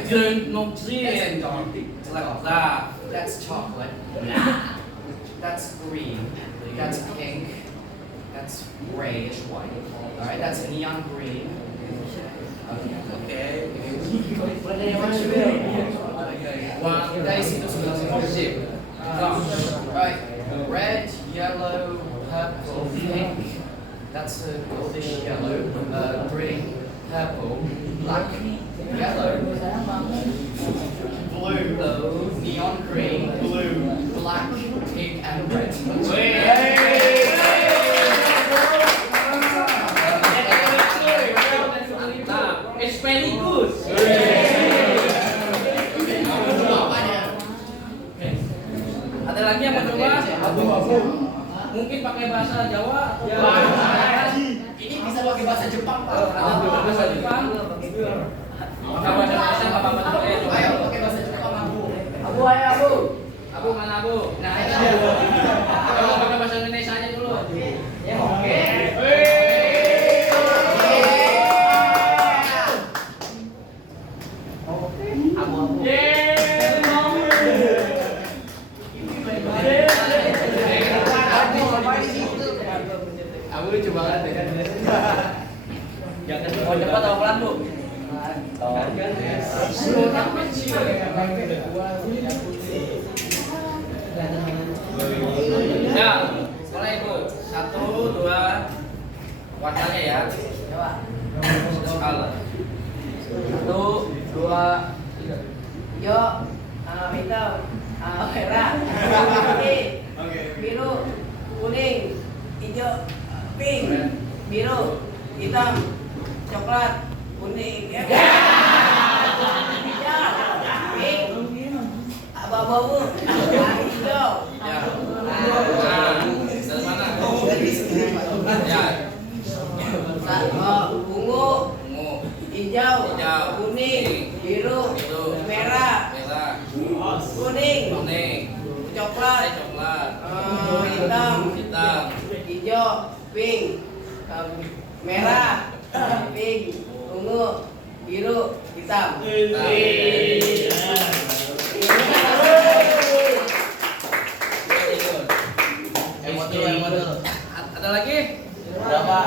Green, no green. Nah, That's chocolate. That's green. That's pink. That's grayish white. Alright, that's neon green. okay. Dari situ sebelah sini. Sip. Right. Red, yellow, purple, pink. That's a goldish yellow. Green, purple, black, yellow, blue, neon green, blue, black, pink, and red. Nah, it's very good. Ada lagi yang mau coba? Mungkin pakai bahasa Jawa atau Ini bisa pakai bahasa Jepang, Pak. ada bahasa Jepang. Pakai bahasa Indonesia apa apa coba ya coba. Ayo pakai bahasa Jepang, Abu. Abu mana Abu? Nah, itu. Coba pakai bahasa Indonesia aja dulu. Oke. Abu lucu banget deh. Mau cepat atau pelan Bu? Ya, mulai Bu. 1, 2, warnanya ya. Skala. 1, 2, 3. Hijau, hitam, merah, putih, biru, kuning, hijau, pink, biru, hitam, coklat, kuning, hijau, pink, abu-abu, hijau, Ya. Nah, dari mana? Ya. ungu, Ungu, hijau, Hijau, kuning, biru, biru, merah, merah, kuning, kuning, coklat, coklat, hitam, hitam, hijau, pink, merah, pink, ungu, biru, hitam. Ada lagi? Berapa?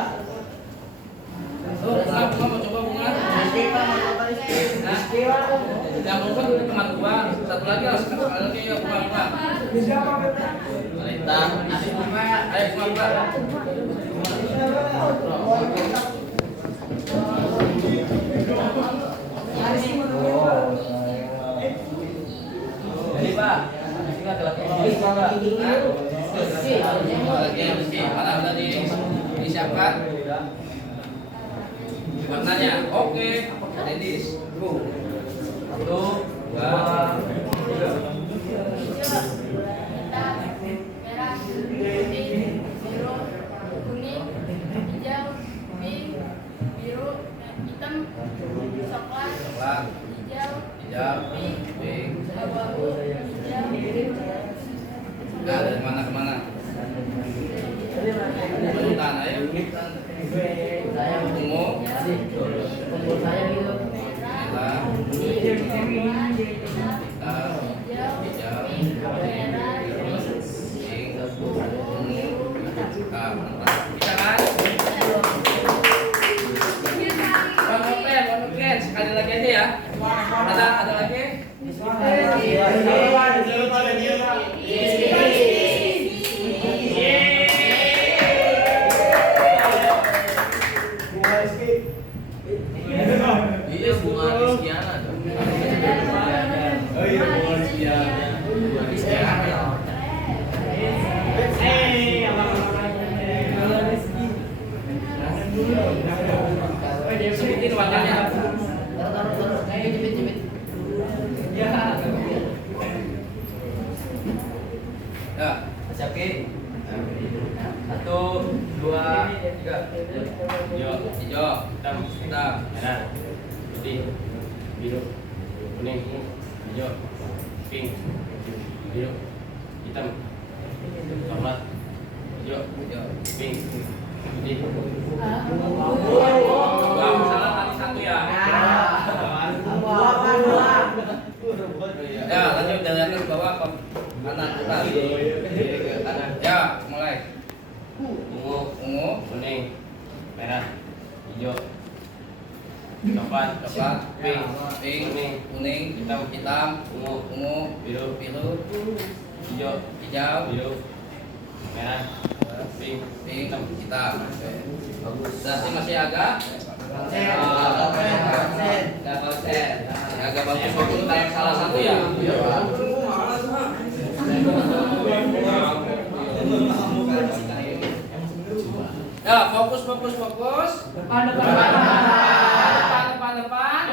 Tuh, bunga mau coba bunga? Nah, yang lupa cuma 2. Satu lagi harus sekali lagi ya bunga. Hitam. Ayo bunga. Jadi Pak, ini laki-laki Lagi yang meski mana udah disiapkan? Warnanya, oke. Ladies, go. 1, hijau, pink. abu-abu, hijau, biru, Nah, dari mana ke mana? Urutan, ayo. Saya Ungu, kumpul saya gitu. merah, kuning, hitam, hijau, hijau, merah, pink, ungu, hitam. Bisa kan? One more plan. Sekali lagi aja ya. Ada lagi? Iya, bunga Rizkiana dong. Oh iya, bunga Rizkiana. Bunga Rizkiana. Sebutin warnanya. Ayo jepit. Ya. Siapin. 1, 2, 3. Hijau, Hijau, hitam, hitam, merah, putih, biru, kuning, hijau, pink, biru, hitam, coklat, hijau, hijau. pink, putih. Gua salah tadi satu ya. Ya, lanjut dari atas bawah ke kanan putar. Kiri ke kanan. Ya, mulai. Ungu, Ungu, kuning, merah, hijau, coklat, coklat, pink, pink, kuning, hitam, ungu, biru, biru, hijau, hijau, biru, merah, pink, pink, hitam. Oke. bagus. Berarti masih agak agak konsen. Agak bagus waktu kayak salah satu ya. Iya, Pak. Ya, fokus. Depan.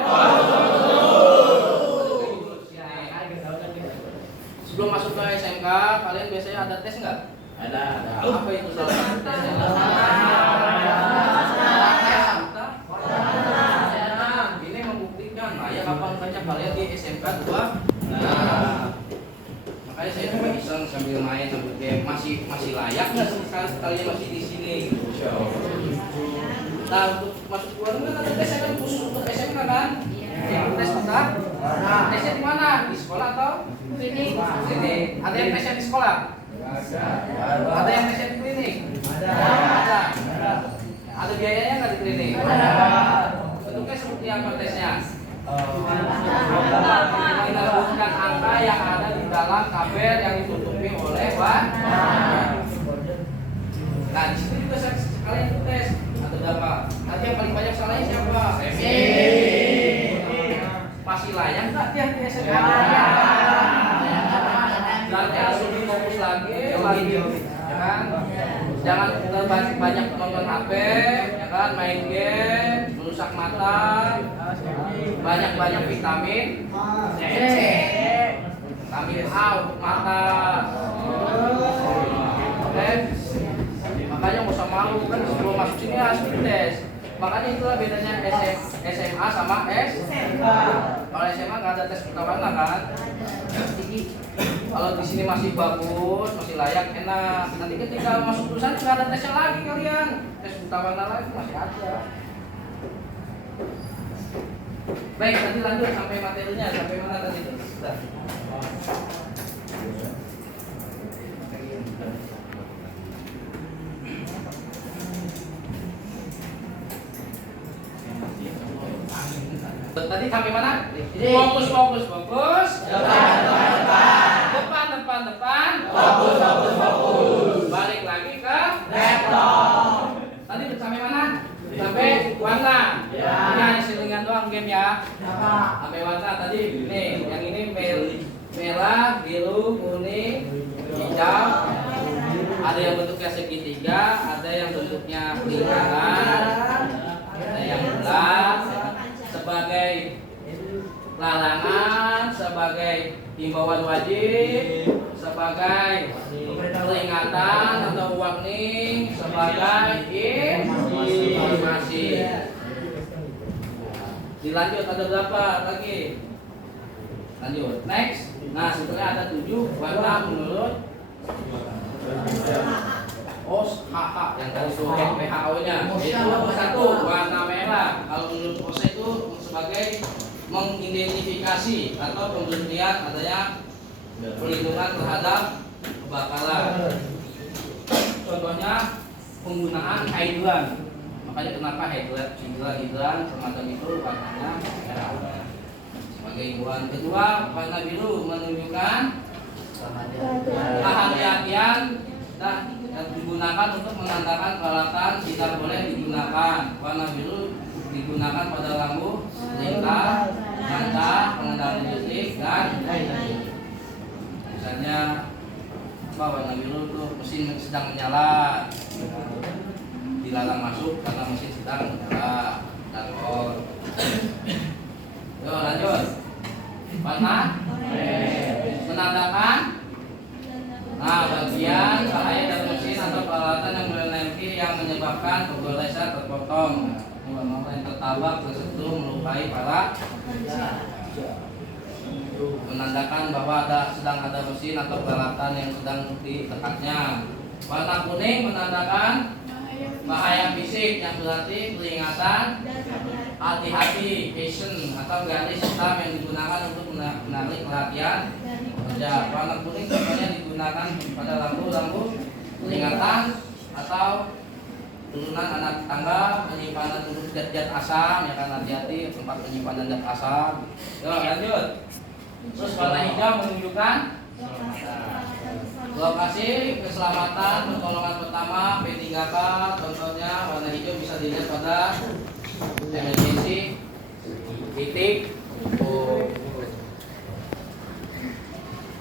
Sebelum masuk ke SMK, kalian biasanya ada tes nggak? Ada. Apa itu salah satu tesnya? Ini membuktikan ya kapan saja kalian di SMK 2. Makanya saya coba iseng sambil main sambil game masih layak nggak kalian masih di sini? Nah, untuk masuk keluar kan ada tesnya kan khusus untuk SMK kan? Tes kita. Tesnya di mana? Di sekolah atau? klinik, Klinik. Ada yang tesnya di sekolah? Ada yang tesnya di klinik? Ada. Ada biayanya nggak di klinik? Bentuknya seperti apa tesnya? Menyebutkan angka yang ada di dalam tabel yang ditutupi oleh warna. Nah, di situ juga kalian tes ada berapa? Nanti yang paling banyak salahnya siapa? Masih layak nggak dia di SMK? Berarti harus lebih fokus lagi, ya kan? Jangan banyak nonton HP, ya kan? Main game, merusak mata, banyak vitamin C, vitamin A untuk mata. Oke, makanya nggak usah malu kan sebelum masuk sini harus dites. Makanya itulah bedanya SMA sama SMK. Kalau SMA nggak ada tes pertama kan? Kalau di sini masih bagus, masih layak, enak. Nanti ketika masuk jurusan nggak ada tesnya lagi kalian. Tes utama lagi masih ada. Baik, nanti lanjut sampai materinya, sampai mana tadi itu? Sudah. Tadi sampai mana? Fokus. Depan. Fokus. Balik lagi ke laptop. Tadi sampai mana? Sampai warna. Ini hanya selingan doang game ya. Sampai warna tadi. Nih, yang ini merah, biru, kuning, hijau. Ada yang bentuknya segitiga, ada yang bentuknya lingkaran, ada yang bulat. Sebagai larangan, sebagai himbauan wajib, sebagai peringatan atau warning, sebagai informasi. Dilanjut ada berapa lagi? Lanjut. Next. Nah, sebetulnya ada 7 warna menurut OSHA yang tadi itu WHO-nya. Itu satu warna merah. Kalau menurut OSHA itu sebagai mengidentifikasi atau pembuktian adanya perlindungan terhadap kebakaran. Contohnya penggunaan hidran. Makanya kenapa hidran semacam itu warnanya merah. Sebagai hiburan. Kedua, warna biru menunjukkan kehati-hatian dan digunakan untuk menandakan peralatan tidak boleh digunakan. Warna biru digunakan pada lampu, lintah, kaca, pengendalian listrik dan misalnya apa warna biru itu mesin sedang menyala, dilarang masuk karena mesin sedang menyala dan on. Yo lanjut. Warna menandakan bagian bahaya dari mesin atau peralatan yang menempel yang menyebabkan kegoresan terpotong. Warna yang tertabak, tersentuh, melukai para menandakan bahwa sedang ada mesin atau peralatan yang sedang ditekannya. Warna kuning menandakan bahaya fisik yang berarti peringatan, hati-hati, caution atau garis hitam yang digunakan untuk menarik perhatian pekerja. Warna kuning contohnya digunakan pada lampu peringatan atau turunan anak tangga, penyimpanan untuk zat asam, ya kan, hati-hati tempat penyimpanan zat asam. Yuk lanjut. Terus warna hijau menunjukkan lokasi keselamatan pertolongan pertama P3K. Contohnya warna hijau bisa dilihat pada emergency titik.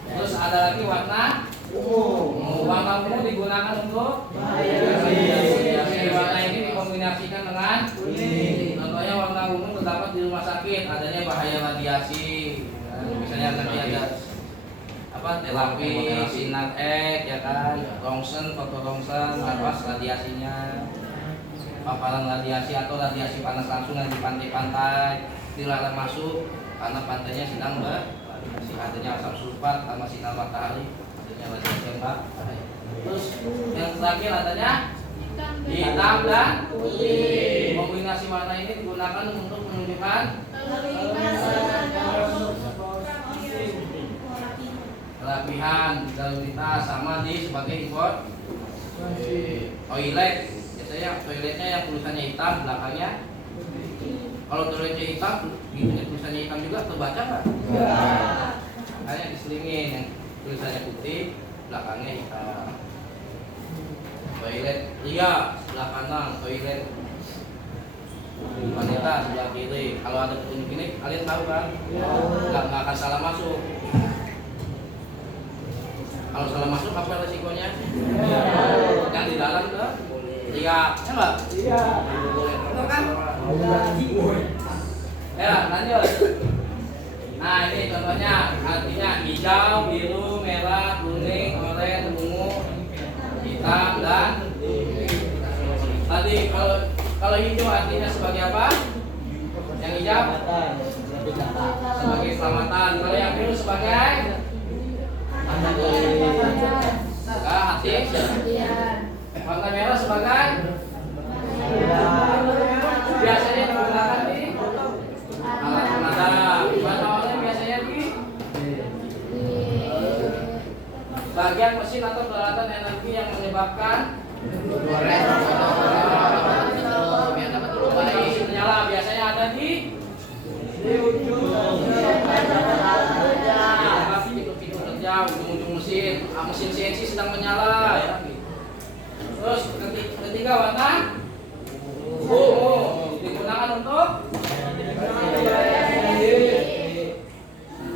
Terus ada lagi warna ungu. Warna ungu digunakan untuk warna ini dikombinasikan dengan kuning. Contohnya warna ungu terdapat di rumah sakit, adanya bahaya radiasi. Misalnya nanti ada terapi sinar X, ya kan, rongsen, fotorongsen, awas radiasinya, paparan radiasi atau radiasi panas langsung yang di pantai-pantai dilarang masuk karena pantainya sedang masih adanya asam sulfat sama sinar matahari, adanya radiasi yang bahaya. Terus yang terakhir adanya hitam dan putih. Kombinasi warna ini digunakan untuk menunjukkan kerapihan, lalu lintas, sama di sebagai import toilet. Biasanya toiletnya yang tulisannya hitam, belakangnya kalau toiletnya hitam, gitu tulisannya hitam juga terbaca nggak? Makanya diselingin yang tulisannya putih, belakangnya hitam. Toilet pria sebelah kanan, toilet wanita sebelah kiri. Kalau ada petunjuk ini, kalian tahu kan? Nggak akan salah masuk. Kalau salah masuk apa resikonya? Yang di dalam tuh lihat, ya nggak? Iya. Betul kan? Ya lanjut. Nah ini contohnya, artinya hijau, biru, merah, kuning, oranye, ungu, hitam dan tadi kalau hijau artinya sebagai apa? Yang hijau sebagai keselamatan. Kalau yang biru sebagai hati. Warna merah sebagai biasanya digunakan di alat pemadam. Warna oranye biasanya di bagian mesin atau peralatan energi yang menyebabkan mesin menyala. Biasanya ada di ujung ujung mesin CNC sedang menyala, ya. Terus ketiga warna ungu digunakan untuk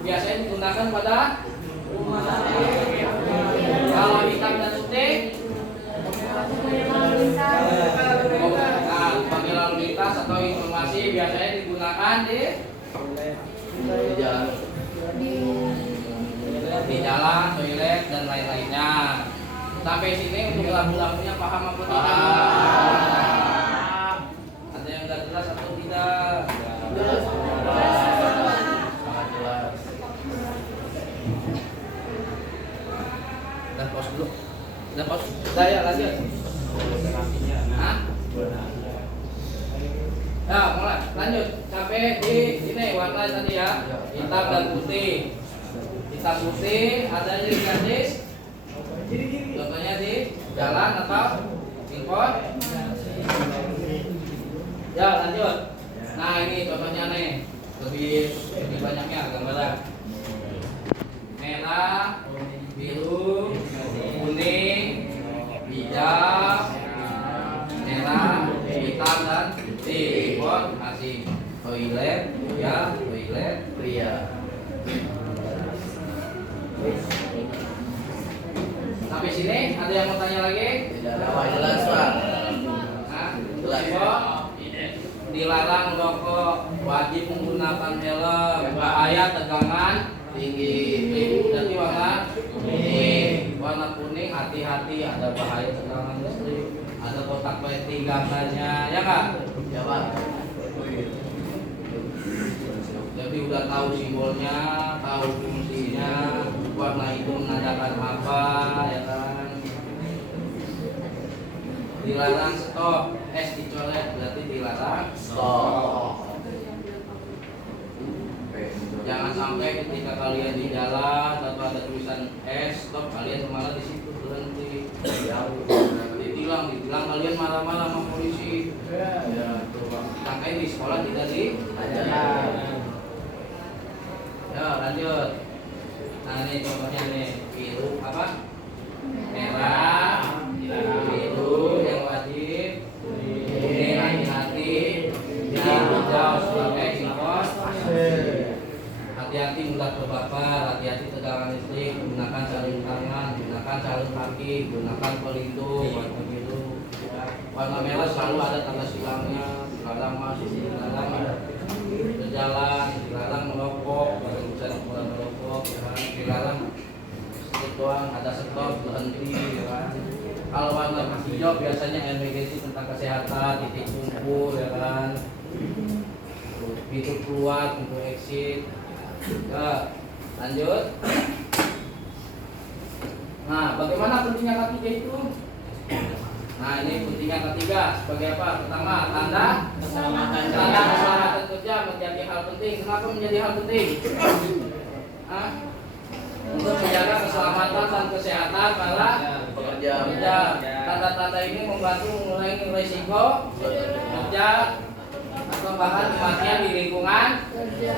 biasanya digunakan pada kalau hitam dan putih sebagai lalu lintas atau informasi biasanya digunakan di jalan, toilet dan lain-lainnya. Sampai sini untuk lampu-lampunya paham apa tidak? Ada yang nggak jelas atau tidak? Sangat jelas. Dan pause dulu. Dan pause. Saya lanjut. Hah? Ya, mulai. Lanjut. Sampai di sini warna tadi ya. Hitam dan putih. Hitam putih ada di garis. Contohnya di jalan atau import. Ya, lanjut. Nah, ini contohnya nih. Lebih banyaknya gambaran. Merah, biru, kuning, hijau, merah, hitam dan putih. Import asing. Toilet, ya, toilet, Pria. Sampai sini ada yang mau tanya lagi? Tidak ada jelas Pak. Nah, Jelas. Ibu, dilarang merokok, wajib menggunakan helm, bahaya tegangan Tinggi. jadi warna kuning. Warna kuning hati-hati, ada bahaya tegangan listrik, ada kotak peti gambarnya, ya nggak? Ya Pak. Jadi udah tahu simbolnya, tahu fungsinya, warna itu menandakan apa, ya kan? Dilarang stop, es dicoret berarti dilarang. Stop. Jangan sampai ketika kalian di jalan atau ada tulisan es stop, kalian malah di situ berhenti. Ditilang kalian marah-marah sama polisi. Ya. Sampai di sekolah tidak di. Ya, lanjut. Nah, ini contohnya nih, biru apa? Merah, biru yang wajib, kuning hati-hati, hijau sebagai import. Hati-hati mudah terbakar, hati-hati tegangan listrik, gunakan sarung tangan, gunakan sarung kaki, gunakan pelindung, warna biru. Warna merah selalu ada tanda silangnya, dilarang masuk, dilarang berjalan, dilarang merokok, kalau bisa merokok, ya kan? Dilarang stop doang, ada stop berhenti, ya kan? Kalau warna hijau biasanya emergency tentang kesehatan, titik kumpul, ya kan? Pintu keluar, pintu exit. Ya, lanjut. Nah, bagaimana pentingnya ketiga itu? Nah, ini pentingnya ketiga sebagai apa? Pertama, tanda keselamatan kerja menjadi hal penting. Kenapa menjadi hal penting? Hah? Untuk menjaga keselamatan dan kesehatan para pekerja. Tanda-tanda ini membantu mengurangi risiko kerja atau bahkan kematian di lingkungan kerja.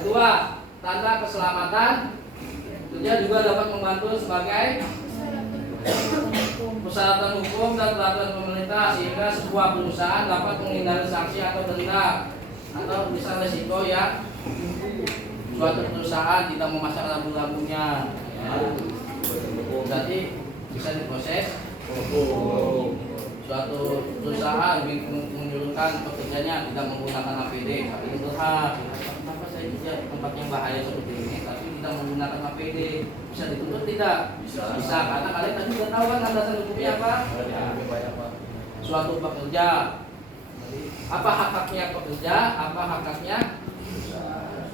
Kedua, tanda keselamatan kerja juga dapat membantu sebagai persyaratan hukum dan peraturan pemerintah sehingga sebuah perusahaan dapat menghindari sanksi atau denda atau bisa risiko yang suatu perusahaan tidak memasang rambu-rambunya. Berarti bisa diproses hukum. Suatu perusahaan menyuruhkan pekerjanya tidak menggunakan APD, tapi itu hak. Kenapa saya kerja tempat yang bahaya seperti ini, tapi tidak menggunakan APD, bisa dituntut tidak? Bisa, karena kalian tadi sudah tahu kan landasan hukumnya apa? Suatu pekerja, apa hak-haknya pekerja, apa hak-haknya,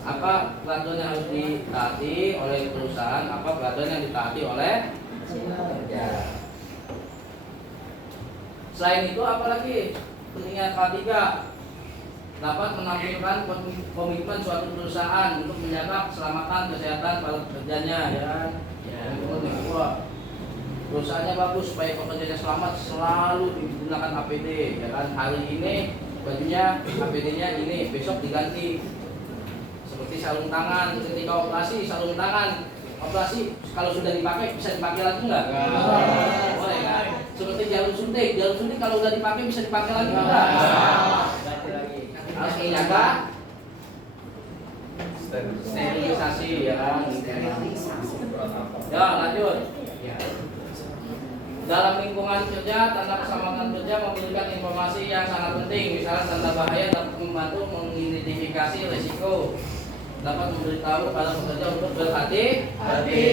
apa peraturan yang harus ditaati oleh perusahaan, apa peraturan yang ditaati oleh pekerja. Selain itu apalagi pentingnya ketiga dapat menampilkan komitmen suatu perusahaan untuk menjaga keselamatan kesehatan para pekerjanya, ya. Perusahaannya bagus supaya pekerjanya selamat, selalu digunakan APD, ya kan. Hari ini bajunya APD-nya ini, besok diganti. Seperti sarung tangan, ketika operasi sarung tangan operasi kalau sudah dipakai bisa dipakai lagi nggak? Boleh kan? Seperti jarum suntik kalau udah dipakai bisa dipakai lagi nggak? Harus dijaga sterilisasi, ya kan? Ya, lanjut. Dalam lingkungan kerja, tanda keselamatan kerja memberikan informasi yang sangat penting. Misalnya tanda bahaya dapat membantu mengidentifikasi risiko, dapat memberitahu para pekerja untuk berhati-hati.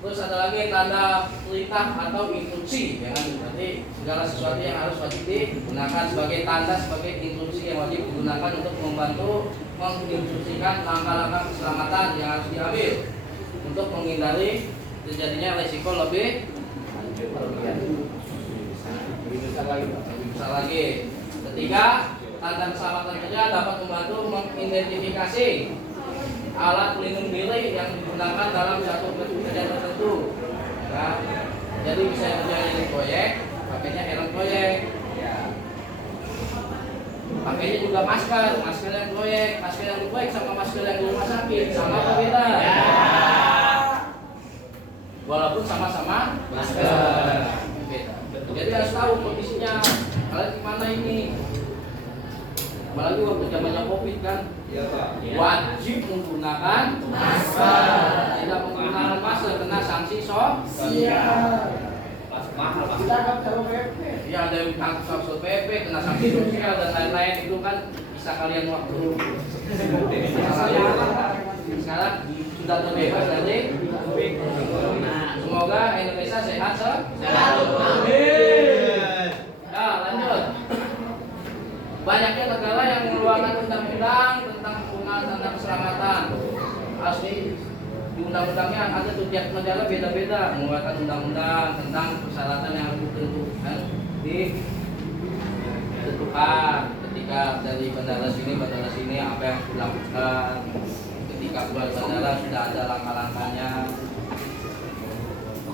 Terus ada lagi tanda perintah atau instruksi, ya kan? Berarti segala sesuatu yang harus wajib digunakan sebagai tanda, sebagai instruksi yang wajib digunakan untuk membantu menginstruksikan langkah-langkah keselamatan yang harus diambil untuk menghindari terjadinya resiko lebih besar lagi. Ketiga, tanda keselamatan kerja dapat membantu mengidentifikasi alat pelindung diri yang digunakan dalam satu pekerjaan tertentu. Nah, jadi bisa terjadi di proyek, pakainya helm proyek. Pakainya juga masker yang proyek, sama masker yang di rumah sakit sama apa beda? Walaupun sama-sama masker, beda. Jadi harus tahu kondisinya, kalian gimana ini. Apalagi waktu zamannya COVID kan, wajib menggunakan masker. Tidak menggunakan masker kena sanksi sosial. Mahal Pak. Ya ada yang sanksi PP, kena sanksi sosial dan lain-lain itu kan bisa kalian waktu. Sekarang sudah terbebas dari COVID. Semoga Indonesia sehat selalu. Amin. Nah, lanjut. Banyaknya negara yang mengeluarkan undang-undang tentang penggunaan tanda keselamatan. Asli di undang-undangnya ada tuh tiap negara beda-beda mengeluarkan undang-undang tentang persyaratan yang harus ditentukan ketika dari bandara sini apa yang dilakukan, ketika keluar bandara sudah ada langkah-langkahnya.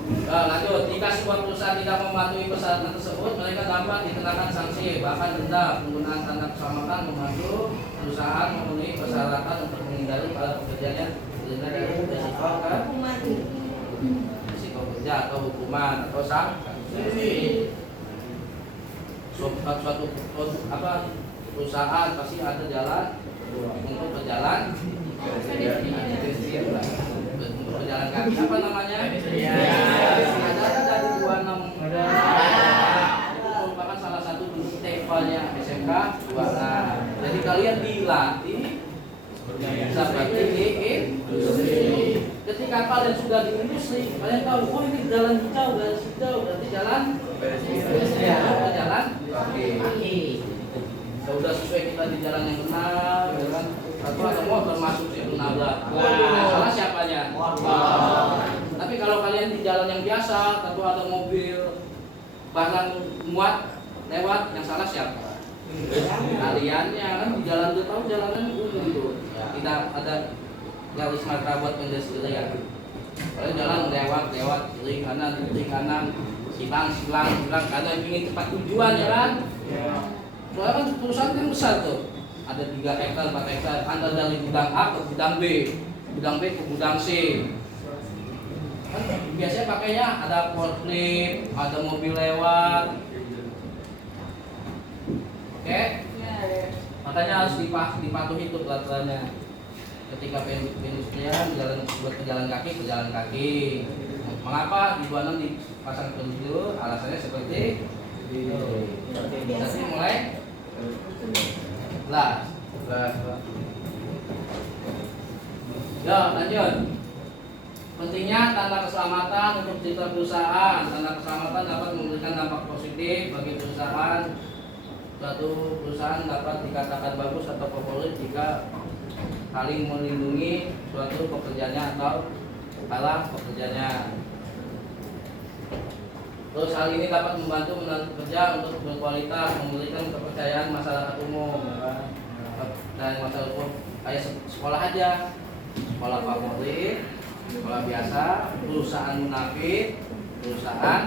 Lanjut, jika sebuah perusahaan tidak mematuhi persyaratan tersebut, mereka dapat dikenakan sanksi, bahkan denda. Penggunaan tanda keselamatan membantu perusahaan memenuhi persyaratan untuk menghindari para pekerjanya terhindar dari risiko kerja atau hukuman atau sanksi. Suatu perusahaan pasti ada jalan untuk berjalan. Untuk berjalan kaki apa namanya? Ada dari 26. Itu merupakan salah satu bentuk TEPA-nya SMK 26. Jadi kalian dilatih seperti di industri. Ketika kalian sudah di industri, kalian tahu, oh ini jalan hijau, garis hijau, berarti jalan jalan kaki. Sudah sesuai kita di jalan yang benar, jalan atau ada motor masuk situ nabrak. Salah siapanya? Tapi kalau kalian di jalan yang biasa, tentu ada mobil barang muat lewat, yang salah siapa? Kaliannya kan di jalan itu tahu jalanan umum itu. Tidak ada garis marka buat pedestrian. Kalau jalan lewat kiri kanan, silang karena ingin tempat tujuan ya kan. Soalnya kan perusahaan kan besar tuh. Ada 3 hektar, 4 hektar, antar dari gudang A ke gudang B ke gudang C. Kan biasanya pakainya ada forklift, ada mobil lewat. Oke? Makanya harus dipatuhi itu peraturannya. Ketika pedestrian buat pejalan kaki. Mengapa di 26 dipasang itu? Alasannya seperti itu. Jadi mulai lah. Ya, lanjut. Pentingnya tanda keselamatan untuk citra perusahaan. Tanda keselamatan dapat memberikan dampak positif bagi perusahaan. Suatu perusahaan dapat dikatakan bagus atau favorit jika saling melindungi suatu pekerjaannya atau para pekerjanya. Terus hal ini dapat membantu menarik kerja untuk berkualitas, memberikan kepercayaan masyarakat umum, dan masyarakat umum kayak sekolah aja, sekolah favorit, sekolah biasa, perusahaan munafik, perusahaan.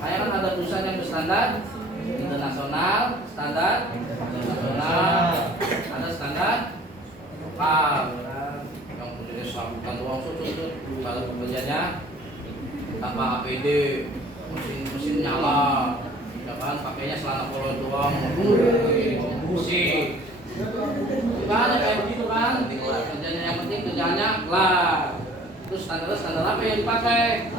Kayak kan ada perusahaan yang berstandar internasional, standar internasional, ada standar lokal, yang punya selamatkan uang susu, kalau pekerjanya tanpa APD, mesin nyala, ya kan pakainya celana polo doang, musik, gimana kayak begitu kan? Kerjanya yang penting kerjanya kelar. Terus standar apa yang dipakai?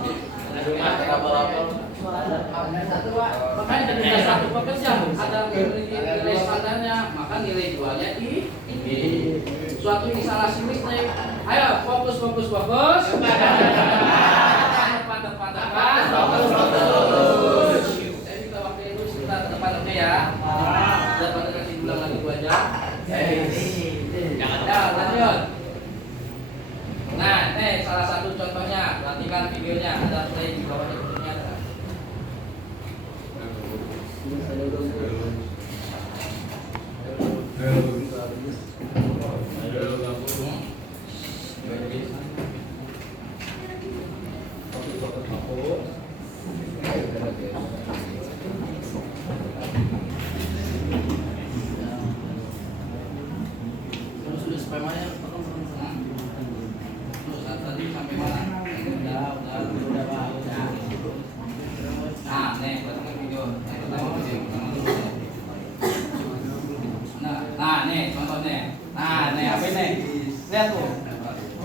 Makanya ketika satu pekerja ada nilai standarnya, maka nilai jualnya tinggi. Suatu instalasi listrik, ayo fokus. Saya minta waktu itu sebentar ke depan, oke ya. Daripada kasih ulang lagi 2 jam. lanjut. Nah, nih salah satu contohnya, perhatikan videonya, ada play di bawahnya videonya. Sudah spamanya. Tadi sampai mana? Udah. Nah, nih pertama video. Pertama dulu. Nah, nih contohnya. Nah, nih apa ini? Lihat tuh.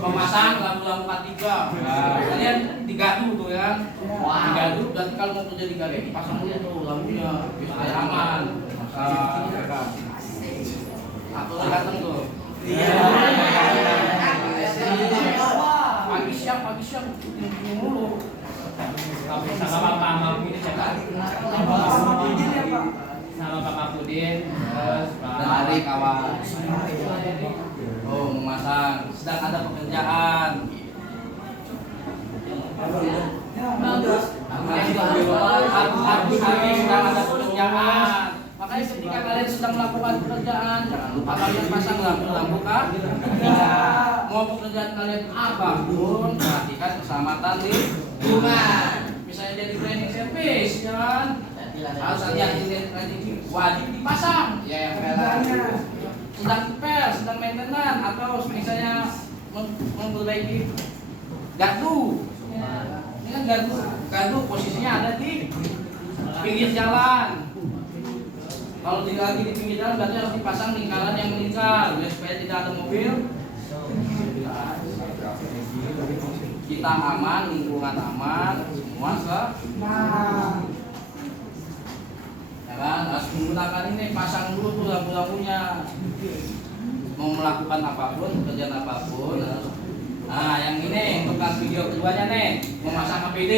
Memasang lampu-lampu K3. Nah, kalian digadu tuh ya kan? Digadu, dan kalau mau kerja digadu dipasang dulu tuh lampunya supaya aman. Atau datang tuh. Pagi siang mulu. Sama Pak Mahfudin ya kan? Sama Pak Mahfudin, terus Pak Dari kawan. Oh, memasang. Sedang ada pekerjaan. Bagus. Habis sedang ada pekerjaan. Makanya ketika kalian sedang melakukan pekerjaan, jangan lupa kalian pasang lampu-lampu kan? Mau pekerjaan kalian apapun, perhatikan keselamatan lingkungan. Misalnya jadi cleaning service, ya kan? Harus hati-hati, wajib dipasang. Ya, sedang repair, sedang maintenance, atau misalnya memperbaiki gardu. Ini kan gardu posisinya ada di pinggir jalan. Kalau tidak lagi di pinggir jalan berarti harus dipasang lingkaran yang melingkar supaya tidak ada mobil. Kita aman, lingkungan aman, semua ya kan? Harus menggunakan ini, pasang dulu tuh lampu-lampunya. Mau melakukan apapun, pekerjaan apapun. Nah, yang ini untuk video keduanya nih, memasang APD.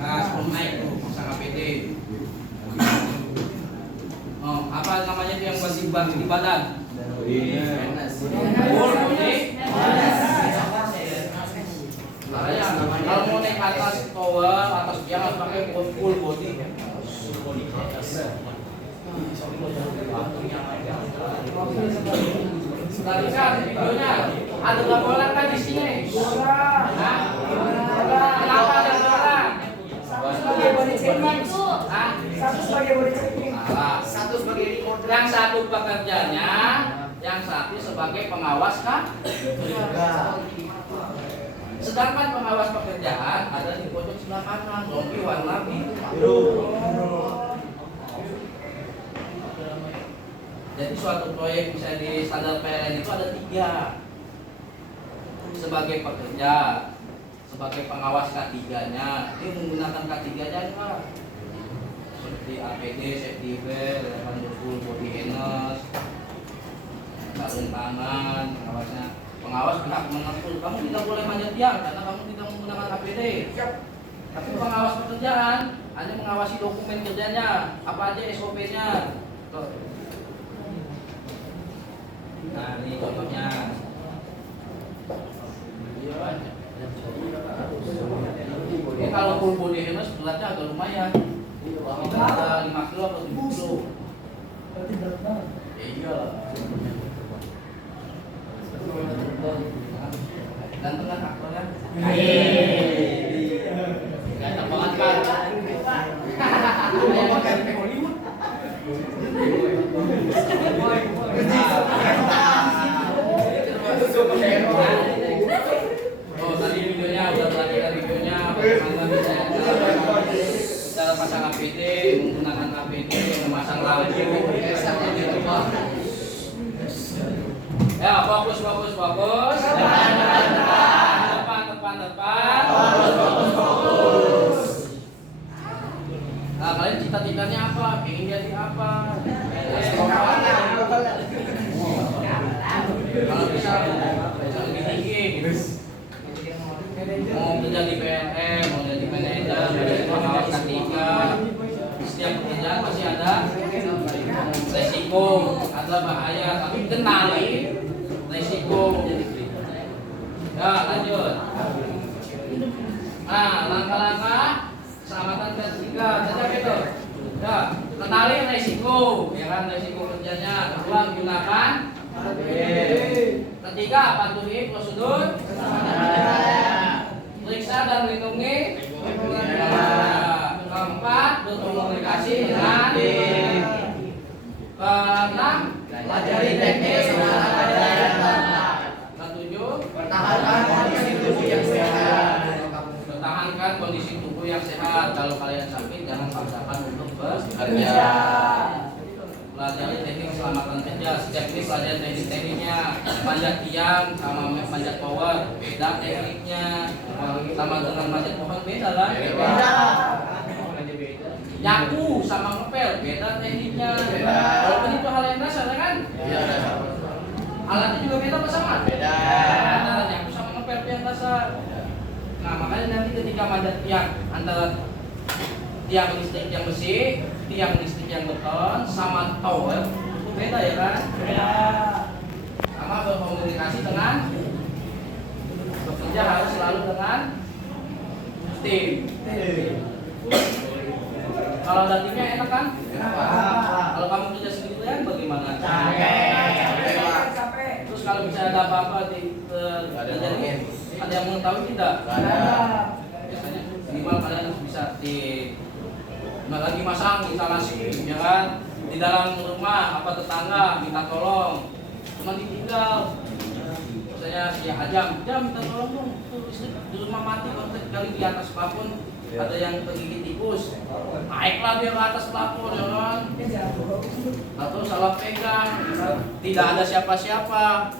Nah, sebelum naik tuh, pasang APD. Oh, apa namanya itu yang buat di badan? Full body. Makanya kalau mau naik atas tower, atas tiang harus pakai full body. Tadi kan videonya ada berapa orang kan di sini? Hah? Kenapa ada dua orang? Sebagai body checking. Hah? Satu sebagai body checking. Salah. Yang satu pekerjanya, yang satu sebagai pengawas kan? Sedangkan pengawas pekerjaan ada di pojok sebelah kanan, rompi warna biru. Jadi suatu proyek bisa di standar PLN itu ada 3. Sebagai pekerja, sebagai pengawas K3-nya, dia menggunakan K3-nya enggak? Seperti APD, safety belt, full body harness, sarung tangan, pengawasnya. Pengawas pihak menegur, kamu tidak boleh manjat tiang karena kamu tidak menggunakan APD. Tapi pengawas pekerjaan hanya mengawasi dokumen kerjanya, apa aja SOP-nya. Nah, ini contohnya. Ini kalau full body harness beratnya agak lumayan. Ada 5 kilo atau 7 kilo. Iya. Dan tengah aktornya. ganteng banget Pak. Oh, tadi videonya udah perhatikan videonya bagaimana cara pasang APD, menggunakan APD, memasang lampu. Ya, fokus. Depan. Nah, kalian cita-citanya apa? Pengen jadi apa? Kalau bisa lebih tinggi. Mau kerja di PLN, mau jadi manajer, mau jadi pengawas K3. Setiap pekerjaan pasti ada resiko, ada bahaya, tapi kenali resiko. Nah, langkah-langkah keselamatan ketiga, saja gitu. Ya, kenali resiko, ya kan resiko kerjanya. Kedua, gunakan. Ketiga, patuhi prosedur. Periksa dan lindungi. Keempat, berkomunikasi dengan. Keenam, pelajari teknik. Ketujuh, Pertahankan kondisi tubuh yang sehat. pertahankan kondisi tubuh yang sehat. Kalau kalian sakit, jangan paksakan untuk Bekerja. pelajari teknik keselamatan kerja. Setiap ini pelajari teknik-tekniknya. Manjat tiang sama manjat tower beda tekniknya. Sama dengan manjat pohon beda kan? Beda. Nyaku sama ngepel beda tekniknya. Beda. Walaupun itu hal yang dasar ya kan? Iya. Alatnya juga beda apa sama? Beda. Antara nyaku sama ngepel itu yang dasar. Nah makanya nanti ketika manjat tiang antara tiang listrik yang besi, tiang listrik yang beton, sama tower itu beda ya kan? Sama berkomunikasi dengan bekerja harus selalu dengan tim. Kalau ada timnya enak kan? Kalau kamu kerja sendirian bagaimana? Terus kalau bisa ada apa-apa terjadi, ada yang mengetahui tidak? Biasanya minimal kalian harus bisa lagi masang instalasi, ya kan? Di dalam rumah apa tetangga minta tolong, cuma ditinggal. Misalnya si Ajam, minta tolong dong, tuh listrik di rumah mati, kalau kali di atas plafon ada yang tergigit tikus, naiklah dia ke atas plafon, ya kan? Atau salah pegang, tidak ada siapa-siapa,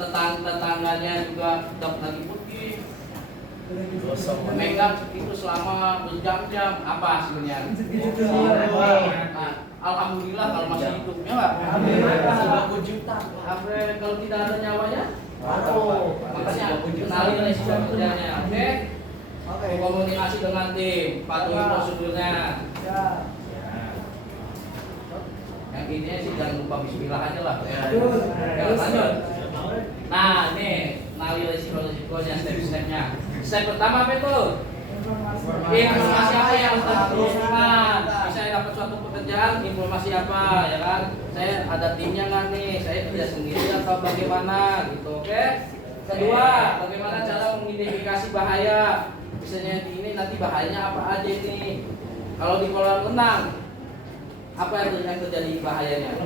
tetangganya juga tetap lagi pergi. Megang itu selama berjam-jam, apa hasilnya? Nah, alhamdulillah kalau masih hidup, ya nggak? Juta. Kalau tidak ada nyawanya, makanya kenali resiko kerjanya, oke? Komunikasi dengan tim, patuhi prosedurnya. Yang ini sih jangan lupa bismillah aja lah. Ya, lanjut. Nah, nih, kenali resiko-resikonya, step-stepnya. Step pertama apa itu? Informasi apa yang harus teruskan? Saya dapat suatu pekerjaan, informasi apa, ya kan? Saya ada timnya nggak nih? Saya kerja sendiri atau bagaimana, gitu, oke? Kedua, bagaimana cara mengidentifikasi bahaya? Misalnya ini nanti bahayanya apa aja nih? Kalau di kolam renang, apa yang terjadi bahayanya?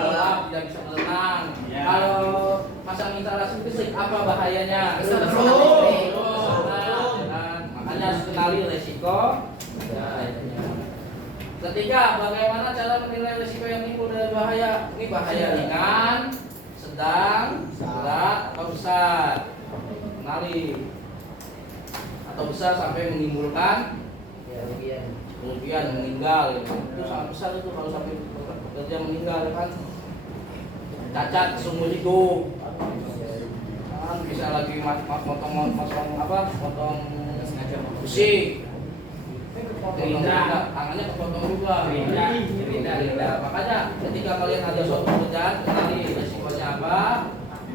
Gelap, tidak bisa berenang. Kalau pasang instalasi listrik, apa bahayanya? Makanya harus kenali resiko. Ketiga, bagaimana cara menilai resiko yang timbul dari bahaya? Ini bahaya ringan, sedang, berat, atau besar. Kenali. Atau besar sampai menimbulkan kerugian, meninggal. Itu sangat besar itu kalau sampai pekerja meninggal, kan? Cacat seumur hidup. Kan bisa lagi potong besi. Tangannya kepotong juga. Makanya ketika kalian ada suatu pekerjaan, kenali resikonya apa,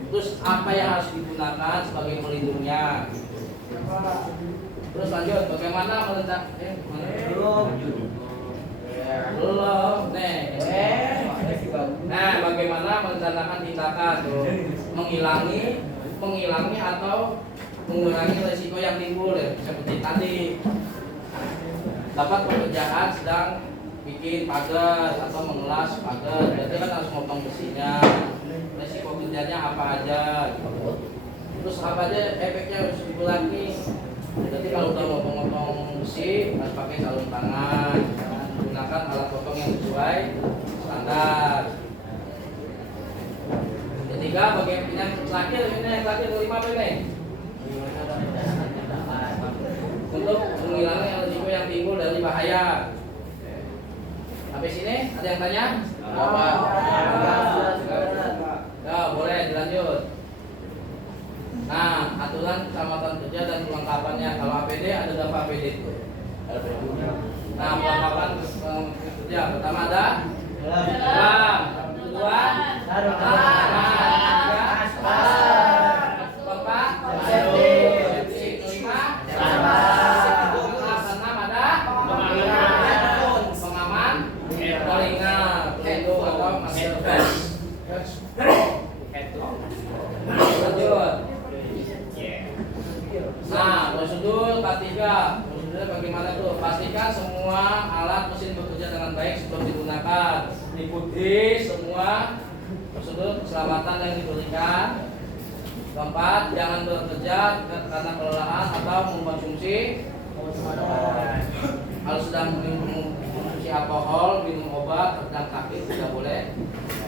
terus apa yang harus digunakan sebagai pelindungnya. Terus lanjut, bagaimana belum. Nah, bagaimana merencanakan tindakan menghilangi atau mengurangi resiko yang timbul, ya. Seperti tadi dapat pekerjaan sedang bikin pagar atau mengelas pagar, berarti kan harus motong besinya. Resiko kerjanya apa aja, gitu. Terus apa aja efeknya harus dikurangi. Jadi kalau udah motong-motong besi harus pakai sarung tangan, gunakan alat potong yang sesuai standar. Ketiga, bagaimana yang terakhir kelima apa ini? Untuk mengurangi risiko yang timbul dari bahaya. Sampai sini ada yang tanya? Ya, boleh dilanjut. Nah, aturan keselamatan kerja dan perlengkapannya. Kalau APD ada berapa APD itu? Nah, perlengkapan kerja pertama ada helm, kedua sarung tangan, ketiga keempat safety, ketiga, prosedurnya bagaimana tuh? Pastikan semua alat mesin bekerja dengan baik sebelum digunakan. Ikuti semua prosedur keselamatan yang diberikan. Keempat, jangan bekerja karena kelelahan atau mengkonsumsi kalau sedang mengkonsumsi alkohol, minum obat, sedang sakit tidak boleh.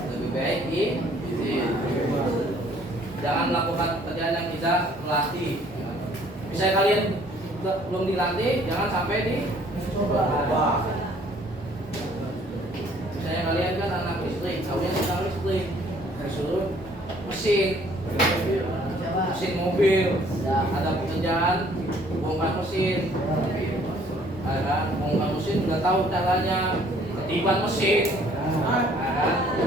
Lebih baik izin. Jangan melakukan pekerjaan yang tidak melatih. Misalnya kalian belum dilatih, jangan sampai dicoba. Misalnya kalian kan anak listrik, kalian sedang listrik, disuruh mesin mobil, ada pekerjaan bongkar mesin, bongkar mesin udah tahu caranya, ketiban mesin,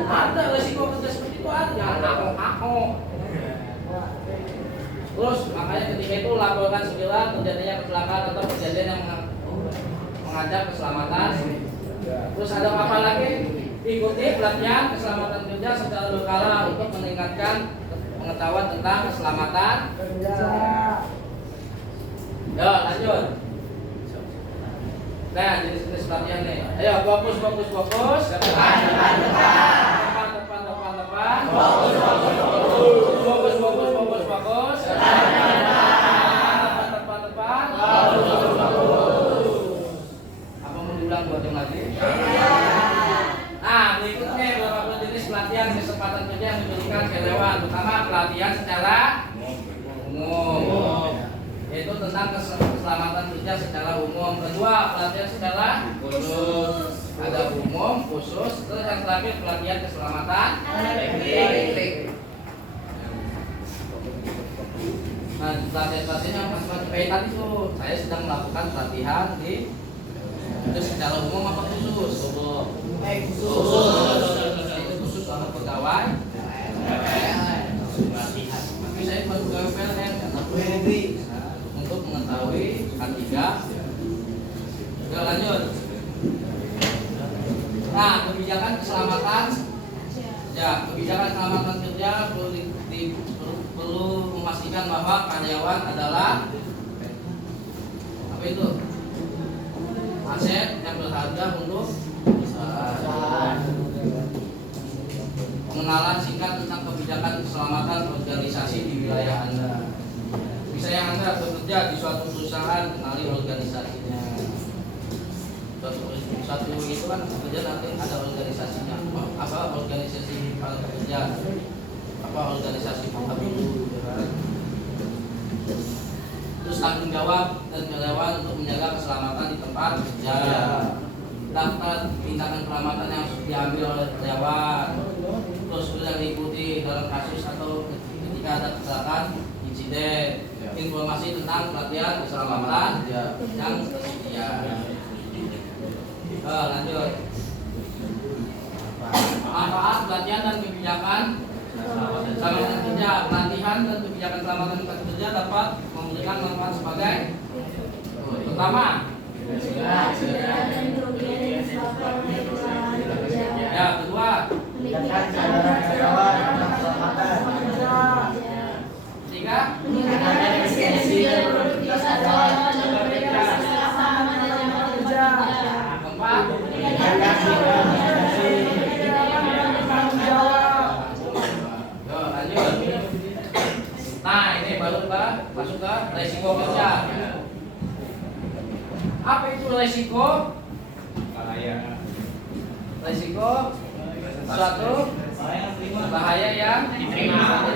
ada resiko kerja seperti itu ada, jangan aku. Terus makanya ketika itu laporkan segera terjadinya kecelakaan atau kejadian yang mengajak keselamatan. Terus ada apa lagi? Ikuti pelatihan keselamatan kerja secara berkala untuk meningkatkan pengetahuan tentang keselamatan kerja. Ya, lanjut. Nah, jenis pelatihan nih. Ayo, fokus. Depan. Fokus. Depan. Apa mau diulang buat yang lagi? Nah, berikutnya beberapa jenis pelatihan kesempatan kerja yang diberikan karyawan. Pertama, pelatihan secara umum, yaitu tentang keselamatan kerja secara umum. Kedua, pelatihan secara khusus. Ada umum, khusus. Terus yang terakhir, pelatihan keselamatan elektrik. Nah, pelatihan macam-macam kayak tadi tuh. Saya sedang melakukan pelatihan di itu secara umum apa khusus? Itu khusus sama pegawai. Tapi saya baru pegawai PLN karena untuk mengetahui K3. Oke, lanjut. Nah, kebijakan keselamatan kerja perlu memastikan bahwa karyawan adalah apa itu? Aset yang berharga untuk pengenalan singkat tentang kebijakan keselamatan organisasi di wilayah Anda. Misalnya Anda bekerja di suatu perusahaan, kenali organisasinya. Suatu itu kan bekerja nanti ada organisasinya. Apa organisasi para pekerja? Apa organisasi dulu? Terus tanggung jawab dan karyawan untuk menjaga keselamatan di tempat kerja. Daftar tindakan keselamatan yang harus diambil oleh karyawan. Terus yang diikuti dalam kasus atau ketika ada kecelakaan, insiden. Informasi tentang pelatihan keselamatan yang tersedia. Lanjut. Manfaat pelatihan dan kebijakan keselamatan kerja. Pelatihan dan kebijakan keselamatan kerja dapat memberikan manfaat sebagai pertama, ya, kedua, ketiga, keempat, lanjut. Nah, ini baru masuk ke resiko kerja. Apa itu resiko? Resiko suatu bahaya yang dapat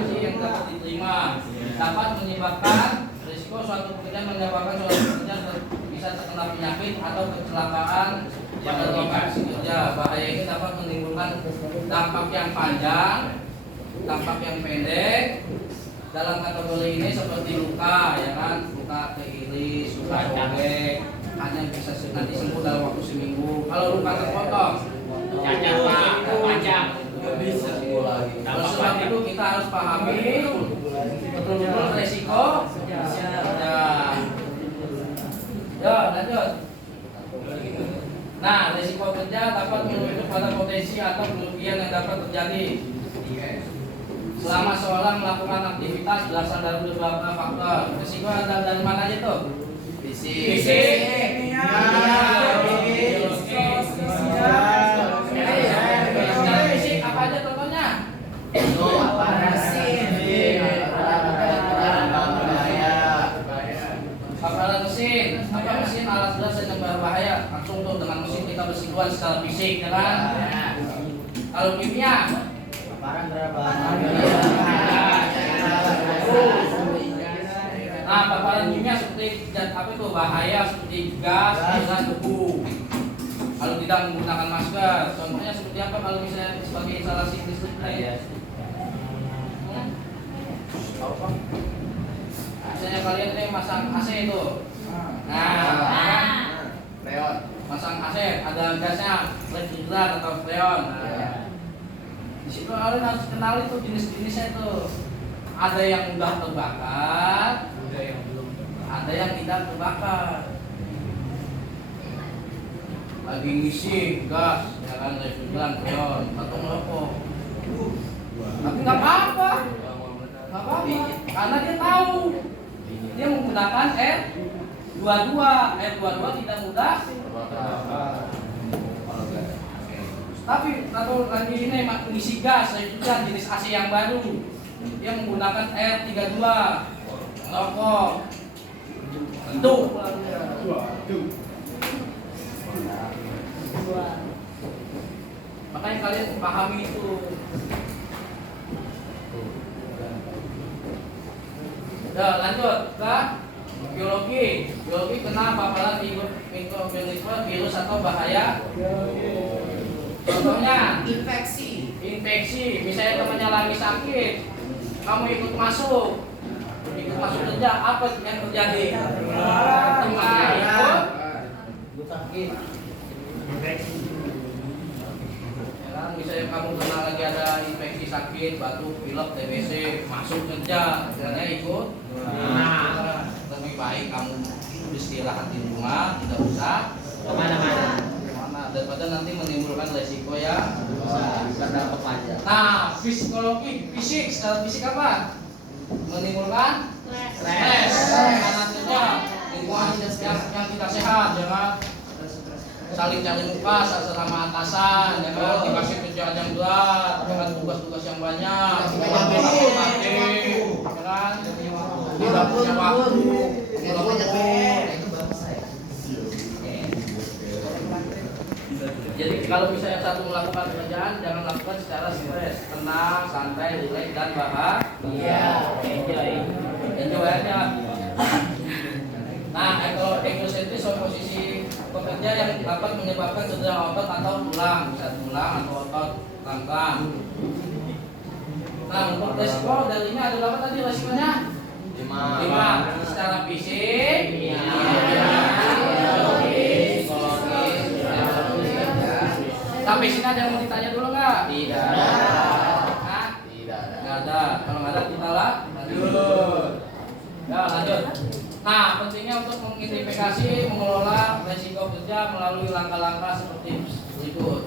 diterima, dapat menyebabkan risiko suatu pekerjaan menyebabkan suatu pekerjaan bisa terkena penyakit atau kecelakaan pada lokasi kerja. Bahaya ini dapat menimbulkan dampak yang panjang, dampak yang pendek. Dalam kategori ini seperti luka, ya kan, luka keiris, luka sobek, hanya bisa nanti sembuh dalam waktu seminggu. Kalau luka terpotong, cacat Pak, panjang. Bisa sembuh lagi. Oleh sebab itu kita harus pahami betul-betul resiko. Ya, lanjut. Nah, resiko kerja dapat merujuk pada potensi atau kerugian yang dapat terjadi selama seorang melakukan aktivitas berasal dari beberapa faktor. Resiko ada dari mana aja tuh? Fisik. Fisik. Secara fisik apa aja contohnya? Paparan mesin, apa mesin alat berat yang berbahaya. Langsung tuh dengan mesin kita bersinggungan secara fisik, ya kan? Kalau kimia, nah paparan kimia seperti zat apa itu bahaya seperti gas, dengan debu. Kalau tidak menggunakan masker, contohnya seperti apa kalau misalnya sebagai instalasi listrik? Misalnya kalian nih masang AC itu, Freon. masang AC ada gasnya, refrigeran atau freon. Di situ kalian harus kenal itu jenis-jenisnya itu. Ada yang mudah terbakar, ada yang tidak terbakar. Lagi ngisi gas, ya kan, refrigeran, freon atau merokok. Tapi nggak apa-apa, karena dia tahu dia menggunakan R22. R22 tidak mudah. Tapi kalau lagi ini mengisi gas, itu kan jenis AC yang baru, dia menggunakan R32 rokok. Itu makanya kalian pahami itu. Ya, lanjut ke biologi. Biologi kena paparan mikroorganisme, virus atau bahaya. Contohnya Infeksi. infeksi. Misalnya temannya lagi sakit, kamu ikut masuk kerja, apa yang terjadi? Teman ikut sakit. ya kan? Misalnya kamu kena lagi ada infeksi sakit, batuk, pilek, TBC, masuk kerja, caranya ikut. Lebih baik kamu istirahat di rumah, tidak usah Kemana-mana. daripada nanti menimbulkan resiko ya. Karena pekerja. Nah, psikologi, fisik, secara fisik apa? Menimbulkan stres, karena kerja, lingkungan yang tidak sehat, ya kan? Saling cari muka sama atasan, ya kan? Dikasih kerjaan yang berat, dengan tugas-tugas yang banyak, ya kan? Tidak punya waktu, jadi kalau misalnya satu melakukan pekerjaan, jangan lakukan secara stres, tenang, santai, rileks dan bahagia. Enjoy aja. Nah, egosentris posisi pekerja yang dapat menyebabkan cedera otot atau tulang, bisa tulang atau otot tangkang. Nah, untuk resiko dari ini ada berapa tadi resikonya? 5. Secara fisik, sampai sini ada yang mau ditanya dulu nggak? Tidak. Hah? Tidak ada. Nggak ada. Kalau nggak ada kita lah lanjut. Ya lanjut. Nah, pentingnya untuk mengidentifikasi, mengelola resiko kerja melalui langkah-langkah seperti berikut: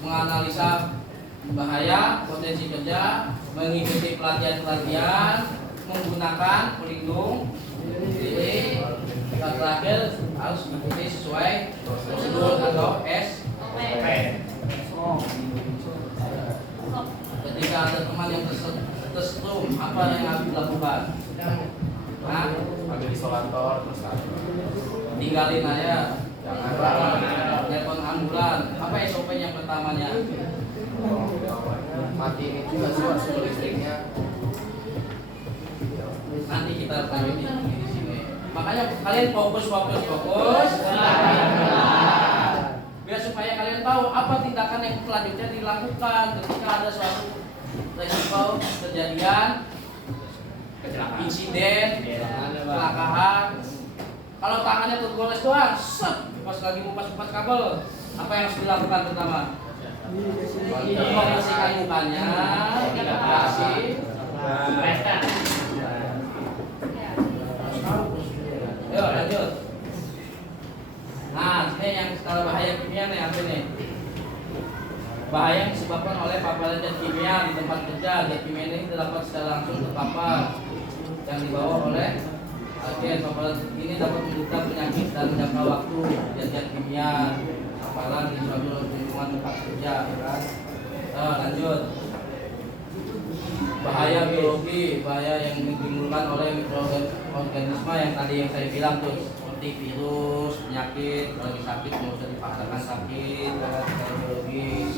menganalisa bahaya, potensi kerja, mengikuti pelatihan-pelatihan, menggunakan pelindung diri, dan terakhir harus mengikuti sesuai prosedur atau SOP. Ketika ada teman yang tersetrum, apa yang harus dilakukan? Nah, Ambil isolator terus tinggalin aja, jangan telepon ambulan. Apa SOP-nya pertamanya? matiin juga sumber listriknya. Nanti kita lanjutin di sini. Makanya kalian fokus. Biar supaya kalian tahu apa tindakan yang selanjutnya dilakukan ketika ada suatu resiko kejadian, insiden, kecelakaan. Kalau tangannya tergores doang, pas lagi ngupas kabel, apa yang harus dilakukan pertama? Membersihkan mukanya, tidak kasih. Yuk lanjut. Nah, ini yang skala bahaya kimia nih, apa nih? Bahaya yang disebabkan oleh paparan zat kimia di tempat kerja. Zat kimia ini terdapat secara langsung terpapar yang dibawa oleh Bagian paparan ini dapat membuka penyakit dan menjangka waktu, jadian kimia, hafalan di suatu lingkungan tempat kerja, ya kan? Lanjut. Bahaya biologi, bahaya yang ditimbulkan oleh mikroorganisme yang tadi yang saya bilang tuh, seperti virus, penyakit, lagi sakit nggak usah dipaksakan sakit, bahaya biologis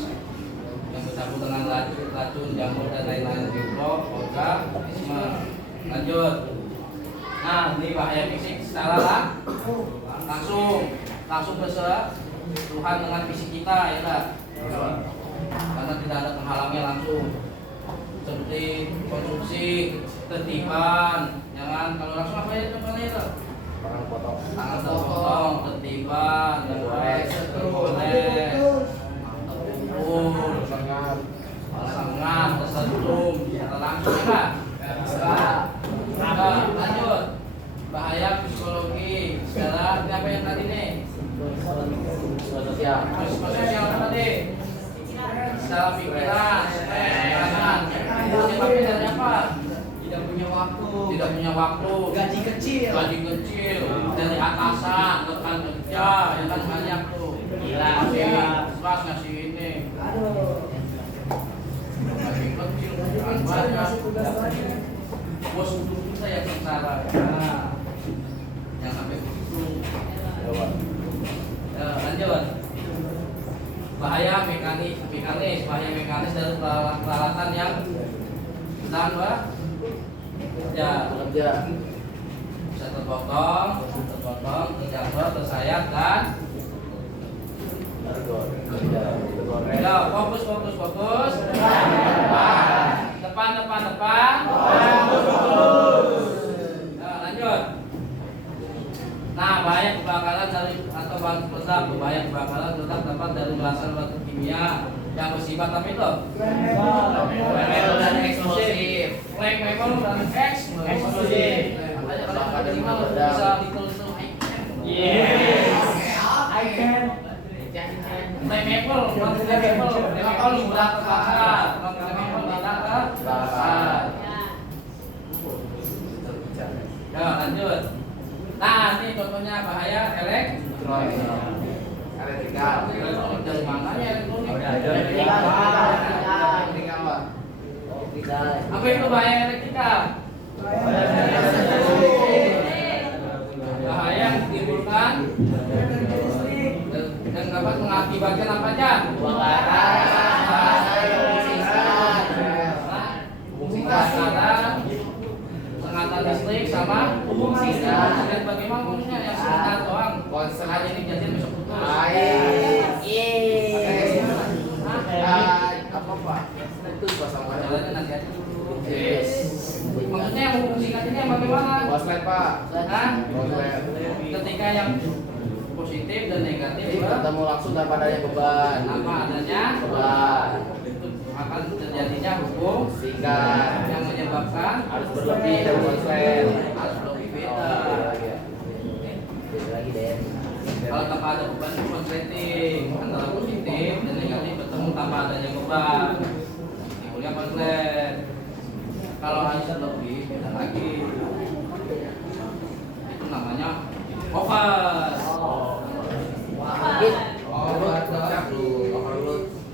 yang bersangkut dengan racun, jamur dan lain-lain mikroorganisme. Lanjut. Nah, ini bahaya fisik secara langsung bersentuhan dengan fisik kita, ya kan? Karena tidak ada penghalangnya langsung. Seperti konsumsi, tertiban, jangan kalau langsung apa ya contohnya itu? Tangan terpotong, tertiban, tergores, terpukul, sangat, tersentuh, secara langsung ya kan? Lanjut. Bahaya psikologi, secara apa yang tadi nih? Sosial apa tadi? Secara pikiran, tapi dari apa? Tidak punya waktu. Gaji kecil. Dari atasan, rekan kerja, ya kan banyak tuh. Gila. Pas ngasih ini. Gaji kecil, banyak. Bos untuk kita yang sengsara. Yang sampai begitu. Lanjut. Bahaya mekanis dari peralatan yang dan kerja bisa terpotong, terjatuh, tersayat dan ya, fokus. Depan. Lanjut. Nah, bahaya kebakaran dari atau bahan peledak, bahaya kebakaran ledak dapat dari belasan batu kimia yang bersifat apa itu? Flammable dan eksplosif. Flammable dan eksplosif. Makanya kalau kita terima bisa ditulis Yes. I can. flammable, kalau mudah terbakar, flammable tidak terbakar. Ya, lanjut. Nah, ini contohnya bahaya elektrikal. Dari mana ya elektronik? Apa itu bahaya elektrikal? Bahaya yang ditimbulkan dan dapat mengakibatkan apa aja? Kebakaran, sengatan listrik sama singkat. Dan bagaimana fungsinya yang singkat doang? Hanya ini kejadian besok putus. Apa Pak? Itu pasang Jalannya nanti aja dulu. Maksudnya yang hubung singkat ini yang bagaimana? Konslet Pak. Hah? Konslet. Ketika yang positif dan negatif Ketemu langsung tanpa adanya beban. apa adanya Beban. akan terjadinya hukum Singkat. yang menyebabkan Harus berlebih dari konslet. harus lebih beda. Lagi deh. Kalau tanpa ada beban itu konsleting antara positif dan negatif bertemu tanpa adanya beban, timbulnya konslet. Kalau harus lebih beda lagi, itu namanya over.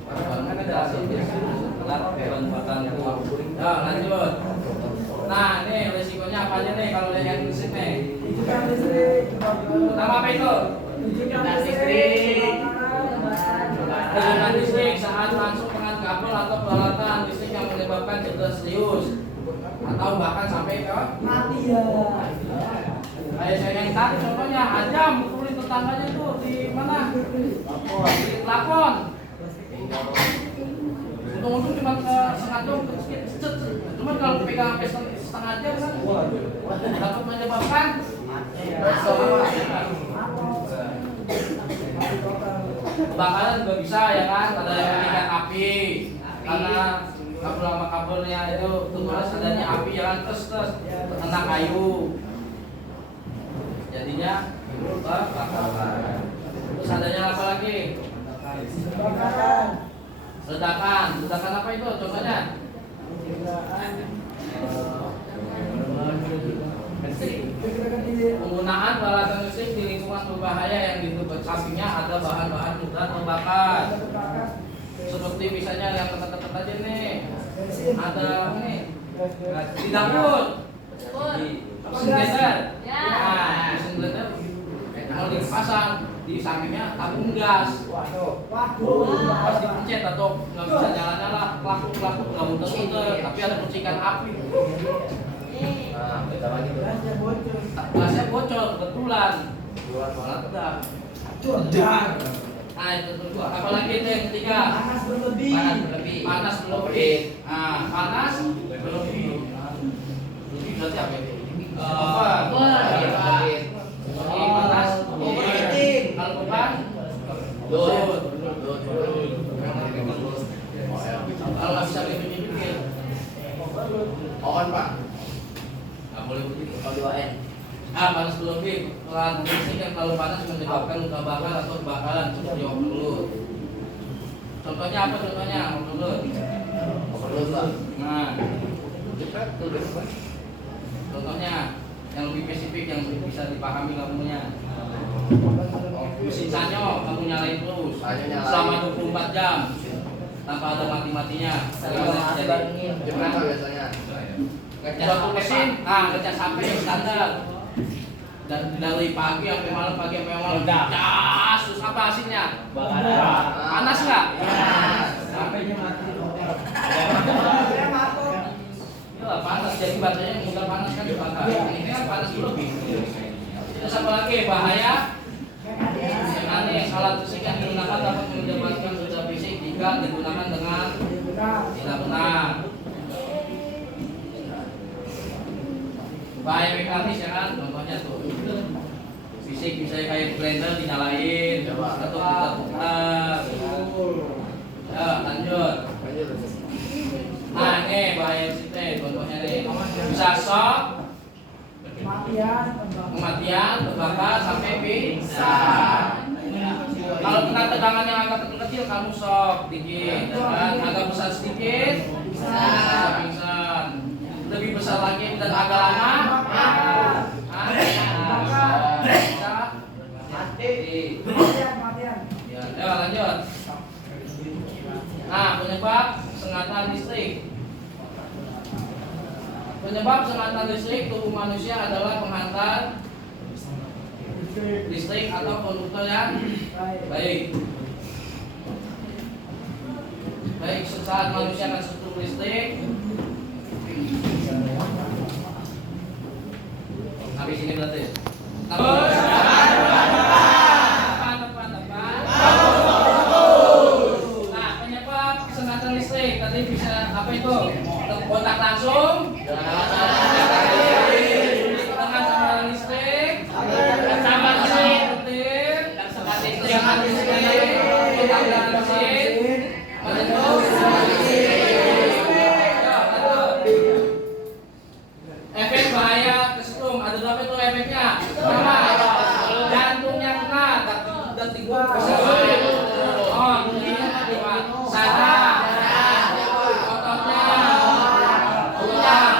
Kan ada hasil ya, lanjut. Nah, ini resikonya apa aja nih kalau lihat musik nih? Pertama apa itu? Kerusakan listrik saat langsung dengan kabel atau peralatan listrik yang menyebabkan cedera serius atau bahkan sampai ke Mati ya. kayak saya yang tadi contohnya aja mukulin tetangganya tuh di mana? Di Lapon. Untung-untung cuma ke setengah jam, cuma kalau pegang sampai setengah jam kan dapat menyebabkan kebakaran juga bisa ya kan, ada yang meningkat api karena kabel sama kabelnya itu terus adanya api ya kan, terus kena kayu jadinya kebakaran. Terus adanya apa lagi? Ledakan apa itu contohnya? sampingnya ada bahan-bahan mudah terbakar. Seperti misalnya yang dekat-dekat aja nih. Ada nih di dapur. Di mesin blender. Nah, mesin blender kalau dipasang di sampingnya tabung gas. Pas dipencet atau nggak bisa nyala-nyala, pelaku nggak muter-muter, tapi ada percikan api. Nah, kita lagi tuh. Gasnya bocor kebetulan. Malah ledak. Nah itu kedua. Apalagi itu yang ketiga. Panas berlebih. Panas berlebih. Nah, panas berlebih. Lebih berarti apa itu? Panas. Kalau bukan, kalau nggak bisa bikin. On Pak. Nggak boleh begitu. Doain. Panas berlebih. Pelan listrik yang terlalu panas menyebabkan luka bakar atau kebakaran seperti overload. Contohnya apa contohnya overload? Overload Pak. Nah, contohnya yang lebih spesifik yang bisa dipahami kamunya. Mesin sanyo kamu nyalain terus Sanyo nyalain. selama 24 jam tanpa ada mati-matinya. Gimana terjadi? Gimana biasanya? Suatu mesin, kerja sampai standar dan dari pagi sampai malam, gas, terus apa hasilnya? Panas nggak? Sampainya mati. Ya, panas, jadi baterainya mudah panas kan dibakar. Ini kan panas lebih. Terus apa lagi bahaya? Mekanik, alat fisik yang digunakan dapat menyebabkan cedera fisik jika digunakan dengan tidak benar. Bahaya mekanis ya kan, contohnya tuh fisik bisa kayak blender dinyalain atau kita putar. Ya lanjut. Nah ini bahaya FCT, contohnya nih bisa shock, kematian, terbakar sampai pingsan. Kalau kena tegangan yang agak kecil kamu shock dikit, dan agak besar sedikit bisa pingsan. Lebih besar lagi dan agak lama bisa mati. Ya, lanjut. Nah, penyebab sengatan listrik. Penyebab sengatan listrik tubuh manusia adalah penghantar listrik atau konduktor yang baik. Saat manusia akan sentuh listrik, habis ini berarti. Nah, penyebab sengatan listrik tadi bisa apa itu? Kontak langsung dengan sambal listrik, sambal listrik, kontak listrik, kontak listrik, menyentuh efek bahaya kesetrum. Ada berapa itu efeknya? Pertama, jantungnya kena, detik gua sadar, ototnya tulang,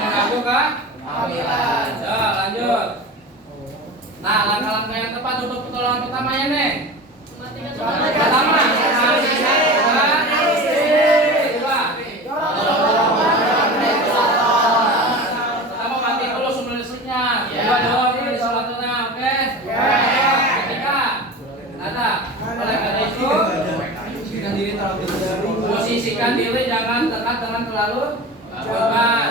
mengganggu kehamilan. Ya, lanjut. Nah, langkah-langkah yang tepat untuk pertolongan pertamanya nih. Pertama, mati dulu sumber listriknya. Kedua dorong ini isolatornya, oke? Ketiga, ada. Oleh karena itu, posisikan diri jangan dekat dengan terlalu korban.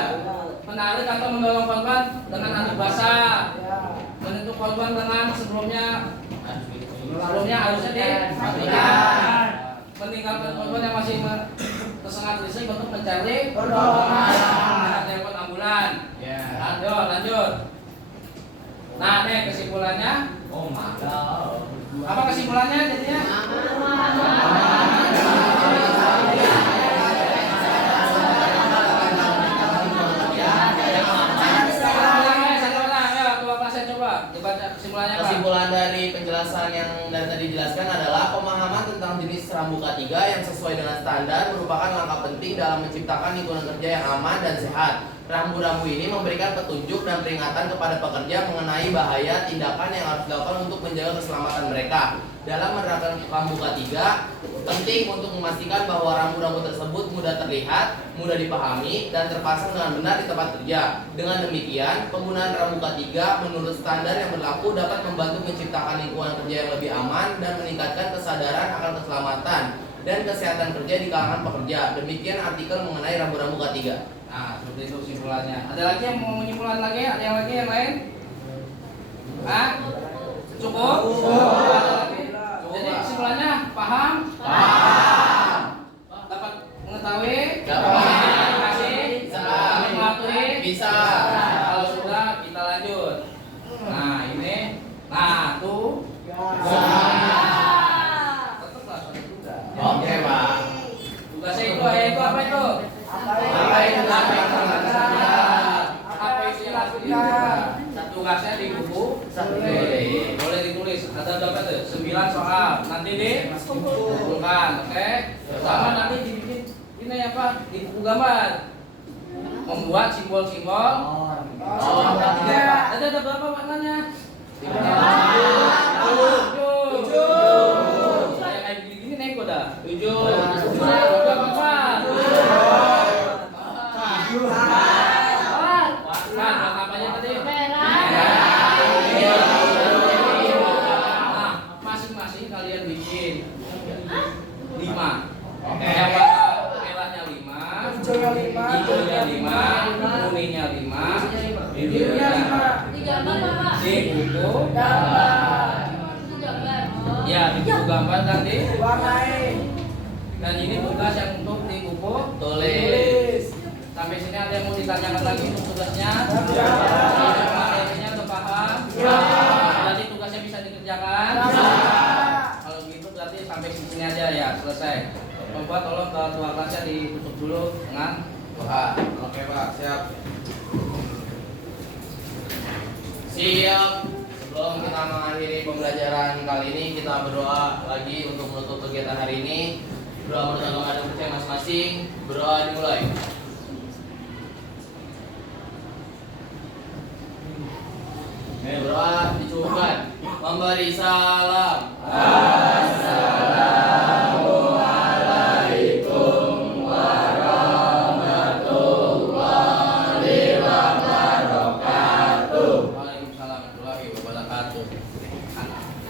Menarik atau mendorong korban dengan adu basah. Menyentuh korban dengan sebelumnya harusnya dimatikan. Meninggalkan korban yang masih tersengat listrik untuk mencari pertolongan. Telepon ambulan. Lanjut. Nah, nih kesimpulannya. Apa kesimpulannya jadinya? Satu orang, ya, ketua kelas saya coba dibaca kesimpulannya apa? Kesimpulannya Kesimpulan dari penjelasan yang dari tadi dijelaskan adalah pemahaman tentang jenis rambu K3 yang sesuai dengan standar merupakan langkah penting dalam menciptakan lingkungan kerja yang aman dan sehat. Rambu-rambu ini memberikan petunjuk dan peringatan kepada pekerja mengenai bahaya tindakan yang harus dilakukan untuk menjaga keselamatan mereka. Dalam menerapkan rambu K3, penting untuk memastikan bahwa rambu-rambu tersebut mudah terlihat, mudah dipahami, dan terpasang dengan benar di tempat kerja. Dengan demikian, penggunaan rambu K3 menurut standar yang berlaku dapat membantu menciptakan lingkungan kerja yang lebih aman dan meningkatkan kesadaran akan keselamatan dan kesehatan kerja di kalangan pekerja. Demikian artikel mengenai rambu-rambu K3. Nah, seperti itu kesimpulannya. Ada lagi yang mau menyimpulkan lagi? Ada yang lagi yang lain? Hah? Cukup? Ada lagi? Jadi kesimpulannya paham? Paham. Dapat mengetahui? Dapat. Terima kasih. Bisa. Mematuhi? Bisa. Kalau sudah kita lanjut. Nah, ini. Nah, tuh. Tetaplah sudah juga. Oke, Pak. Tugasnya itu apa itu? Apa itu? Apa istilah itu? Tugasnya di buku. Boleh ditulis. Ada berapa tuh? 9 soal. Nanti dikumpulkan, oke? Pertama nanti dibikin ini apa? Di buku gambar. Membuat simbol-simbol. Ada berapa maknanya? 7. Saya kayak gini nego dah. 7. Masing-masing kalian bikin 5. Yang warna merahnya 5, hijaunya 5, kuningnya 5, birunya 5. Di buku ya, di buku gambar tadi. Dan ini tugas yang untuk di buku Tulis. Sampai sini ada yang mau ditanyakan lagi untuk tugasnya? Materinya udah paham? Berarti tugasnya bisa dikerjakan? Kalau gitu berarti sampai sini aja ya, selesai. Bapak tolong ke ketua kelasnya ditutup dulu dengan Doa. oke Pak, siap. Siap. Sebelum kita mengakhiri pembelajaran kali ini, kita berdoa lagi untuk menutup kegiatan hari ini. Berdoa menurut agama dan percaya masing-masing. Berdoa dimulai. Berdoa dicukupkan. Memberi salam.